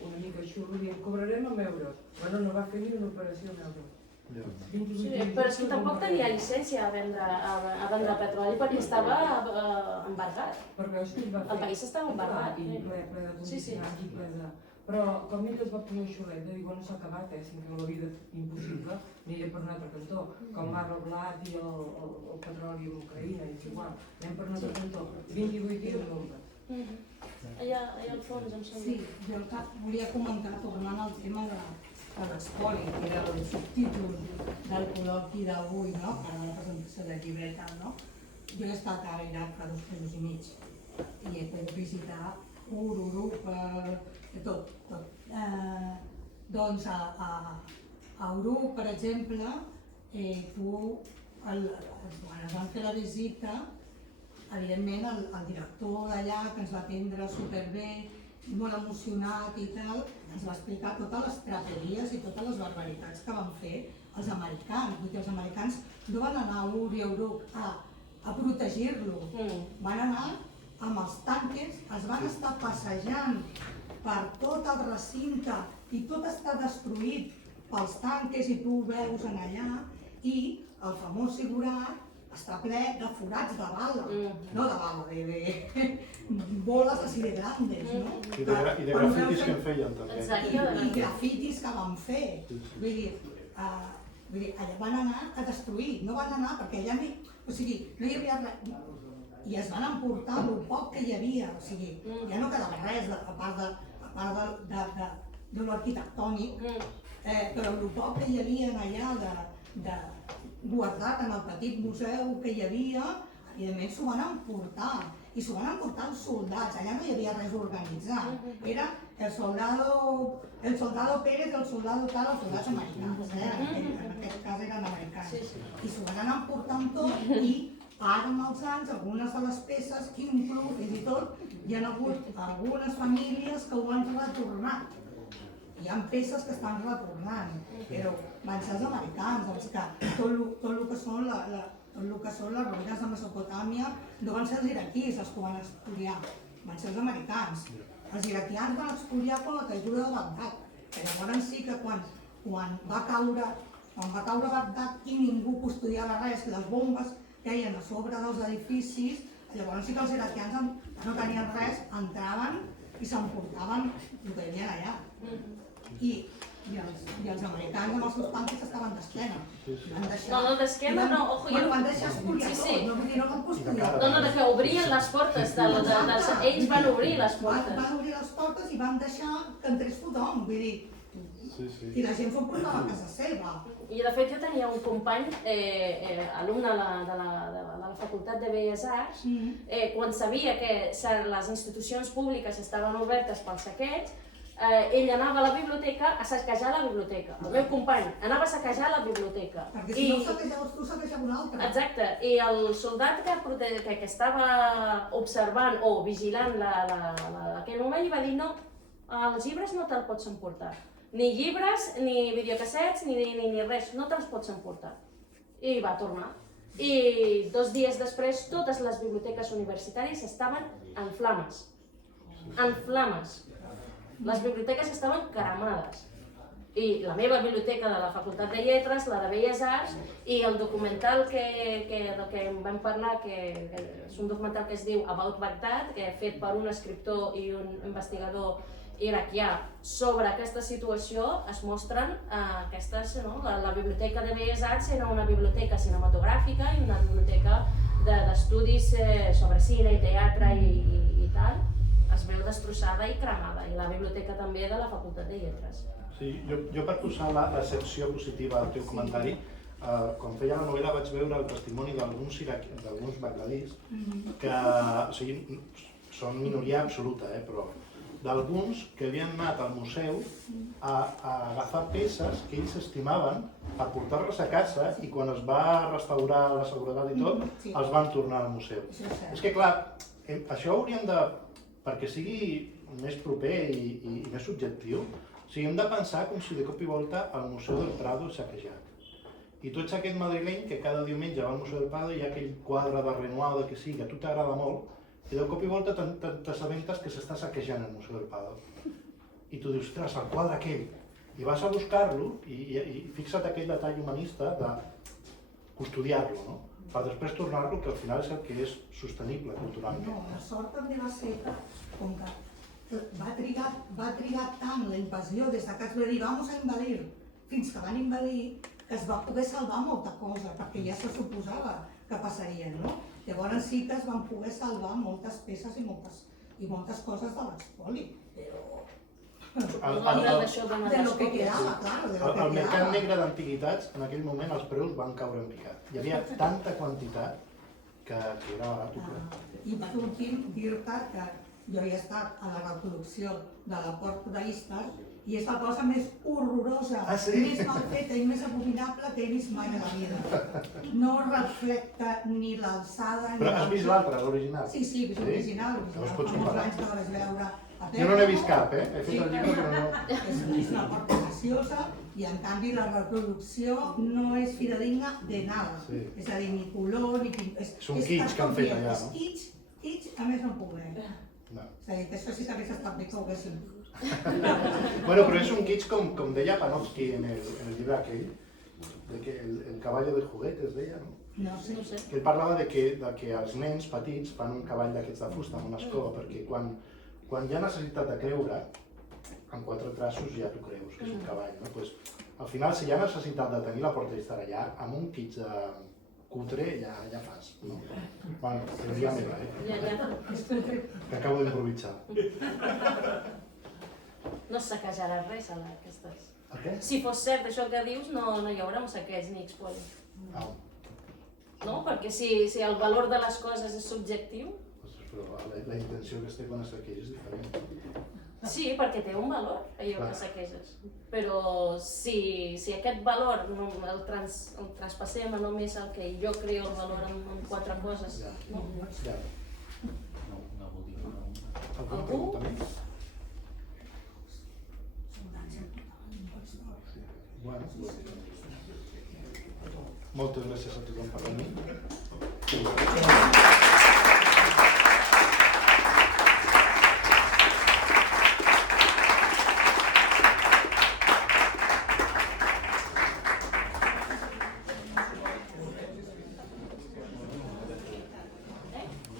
una mica xurro, dient cobrarem amb euros. Bueno, no va fer ni una operació amb euros. Sí, però és que tampoc tenia llicència a vendre petroli perquè estava embargat. El país estava embargat. I ple de condicionats i ple de... Però com ell es va posar xulet de dir, bueno, s'ha acabat, si em feu la vida impossible, aniré per un altre cantó. Com ara el blat i el petroli a Ucraïna, és igual, anem per un altre cantó. 28 dies moltes. Allà al fons, em sembla. Sí, jo el que volia comentar, tornant al tema de l'espoli, que era el subtítol del col·loqui d'avui, no? Per a la presentació del llibre i tal, no? Jo he estat a Iraq fa 2 mesos i mig i he pogut visitar Uruk, tot. Doncs a Uruk, per exemple, quan es van fer la visita, evidentment el director d'allà, que ens va atendre superbé, molt emocionat i tal, ens va explicar totes les traperies i totes les barbaritats que van fer els americans. Vull dir, els americans no van anar a Ur i a Uruk a protegir-lo, van anar amb els tanques, es van estar passejant per tot el recinte i tot està destruït pels tanques i tu ho veus en allà i el famós Sigurat està ple de forats de bala, no de bala, de boles així de grandes, no? I de grafitis que en feien també. I grafitis que van fer. Vull dir, allà van anar a destruir, no van anar perquè allà no hi havia res. I es van emportar el poc que hi havia, o sigui, ja no quedava res a part de l'arquitectònic, però el poc que hi havia allà guardat en el petit museu que hi havia, evidentment s'ho van emportar, i s'ho van emportar els soldats, allà no hi havia res organitzat, era el soldado Pérez, el soldado tal, els soldats americans, en aquest cas eren americans, i s'ho van anar emportant tot i ara amb els anys, algunes de les peces, inclús, fins i tot, hi ha hagut algunes famílies que ho han retornat. Hi ha peces que estan retornant, però van ser els americans, els que tot el que són les ruïnes de Mesopotàmia no van ser els iraquís els que ho van expoliar, van ser els americans. Els iraquians van expoliar quan la caiguda de Bagdad, que llavors sí que quan va caure Bagdad i ningú custodiava res, les bombes queien a sobre dels edificis, llavors sí que els iraquians no tenien res, entraven i s'emportaven el que hi havia allà. I els americans amb els seus tanques estaven d'esquena. No, d'esquena no, ojo. Van deixar espoliar tot, no van custodiar. No, que obrien les portes, ells van obrir les portes. Van obrir les portes i van deixar que entrés tothom, vull dir, i la gent s'ho portava a casa seva. I de fet jo tenia un company, alumne de la Facultat de Belles Arts, quan sabia que les institucions públiques estaven obertes pel saqueig, ell anava a la biblioteca a saquejar la biblioteca. El meu company anava a saquejar la biblioteca. Perquè si no saquejaves tu, saquejava un altre. Exacte, i el soldat que estava observant o vigilant aquell moment li va dir no, els llibres no te'ls pots emportar. Ni llibres, ni videocassets, ni res, no te'ls pots emportar. I va tornar. I 2 dies després totes les biblioteques universitàries estaven en flames. En flames. Les biblioteques estaven cremades. i la meva biblioteca de la Facultat de Lletres, la de Belles Arts, i el documental del que vam parlar, que és un documental que es diu About Baghdad, que fet per un escriptor i un investigador iraquià sobre aquesta situació, es mostren la biblioteca de Belles Arts era una biblioteca cinematogràfica i una biblioteca d'estudis sobre cine i teatre i tal, es veu destrossada i cremada, i la biblioteca també de la Facultat de Lletres. Sí, jo per posar l'excepció positiva al teu comentari, quan feia la novel·la vaig veure el testimoni d'alguns bagdadís que són minoria absoluta, però d'alguns que havien anat al museu a agafar peces que ells estimaven per portar-les a casa i quan es va restaurar la seguretat i tot, els van tornar al museu. És que clar, això hauríem de, perquè sigui més proper i més subjectiu, hem de pensar com si de cop i volta el Museu del Prado és saquejat. I tu ets aquest madrileny que cada diumenge va al Museu del Prado i hi ha aquell quadre de Renoir o de que sigui, que a tu t'agrada molt, i de cop i volta t'assabentes que s'està saquejant el Museu del Prado. I tu dius, ostres, el quadre aquell. I vas a buscar-lo i fixa't aquell detall humanista de custodiar-lo, no? Per després tornar-lo, que al final és el que és sostenible culturalment. No, la sort també va ser que, com que va trigar tant la invasió des que es va dir vamos a invadir, fins que van invadir, que es va poder salvar molta cosa, perquè ja se suposava que passaria, no? Llavors sí que es van poder salvar moltes peces i moltes coses de l'espoli, però... De lo que quedava, claro. Al mercat negre d'antiguitats, en aquell moment, els preus van caure en picat. Hi havia tanta quantitat que era barat. I per últim, dir-te que jo havia estat a la reproducció de la Porta d'Istar i és la cosa més horrorosa, més mal feta i més abominable que he vist mai a la vida. No reflecta ni l'alçada... Però has vist l'altra, l'original? Sí, he vist l'original. Fa molts anys que la vaig veure. Jo no n'he vist cap, he fet el llibre però no... És una porta preciosa i en canvi la reproducció no és fidedigna de nada. És a dir, ni color, ni... És un kitsch que han fet allà, no? És kitsch, a més no puc veure. És a dir, que això sí que hagués estat bé que ho haguéssim. Bueno, però és un kitsch com deia Panofsky en el llibre aquell, que el caballo de juguetes deia, no? No sé. Que ell parlava de que els nens petits fan un cavall d'aquests de fusta amb una escoba, perquè quan hi ha necessitat de creure, en 4 traços ja t'ho creus, que és un cavall, no? Pues, al final, si hi ha necessitat de tenir la porta d'estar allà, amb un kitsch cutre ja fas, no? Bueno, és idea meva, que acabo d'improvisar. No es saquejarà res a aquestes. El què? Si fos cert això que dius, no hi haurà un saqueig ni expoli. No? Perquè si el valor de les coses és subjectiu... Però la intenció que es té quan es saqueja és diferent. Sí, perquè té un valor, allò que saqueges. Però si aquest valor el traspassem a només el que jo creo el valor en 4 coses, no? Algú? Bueno, moltes gràcies a tothom per venir.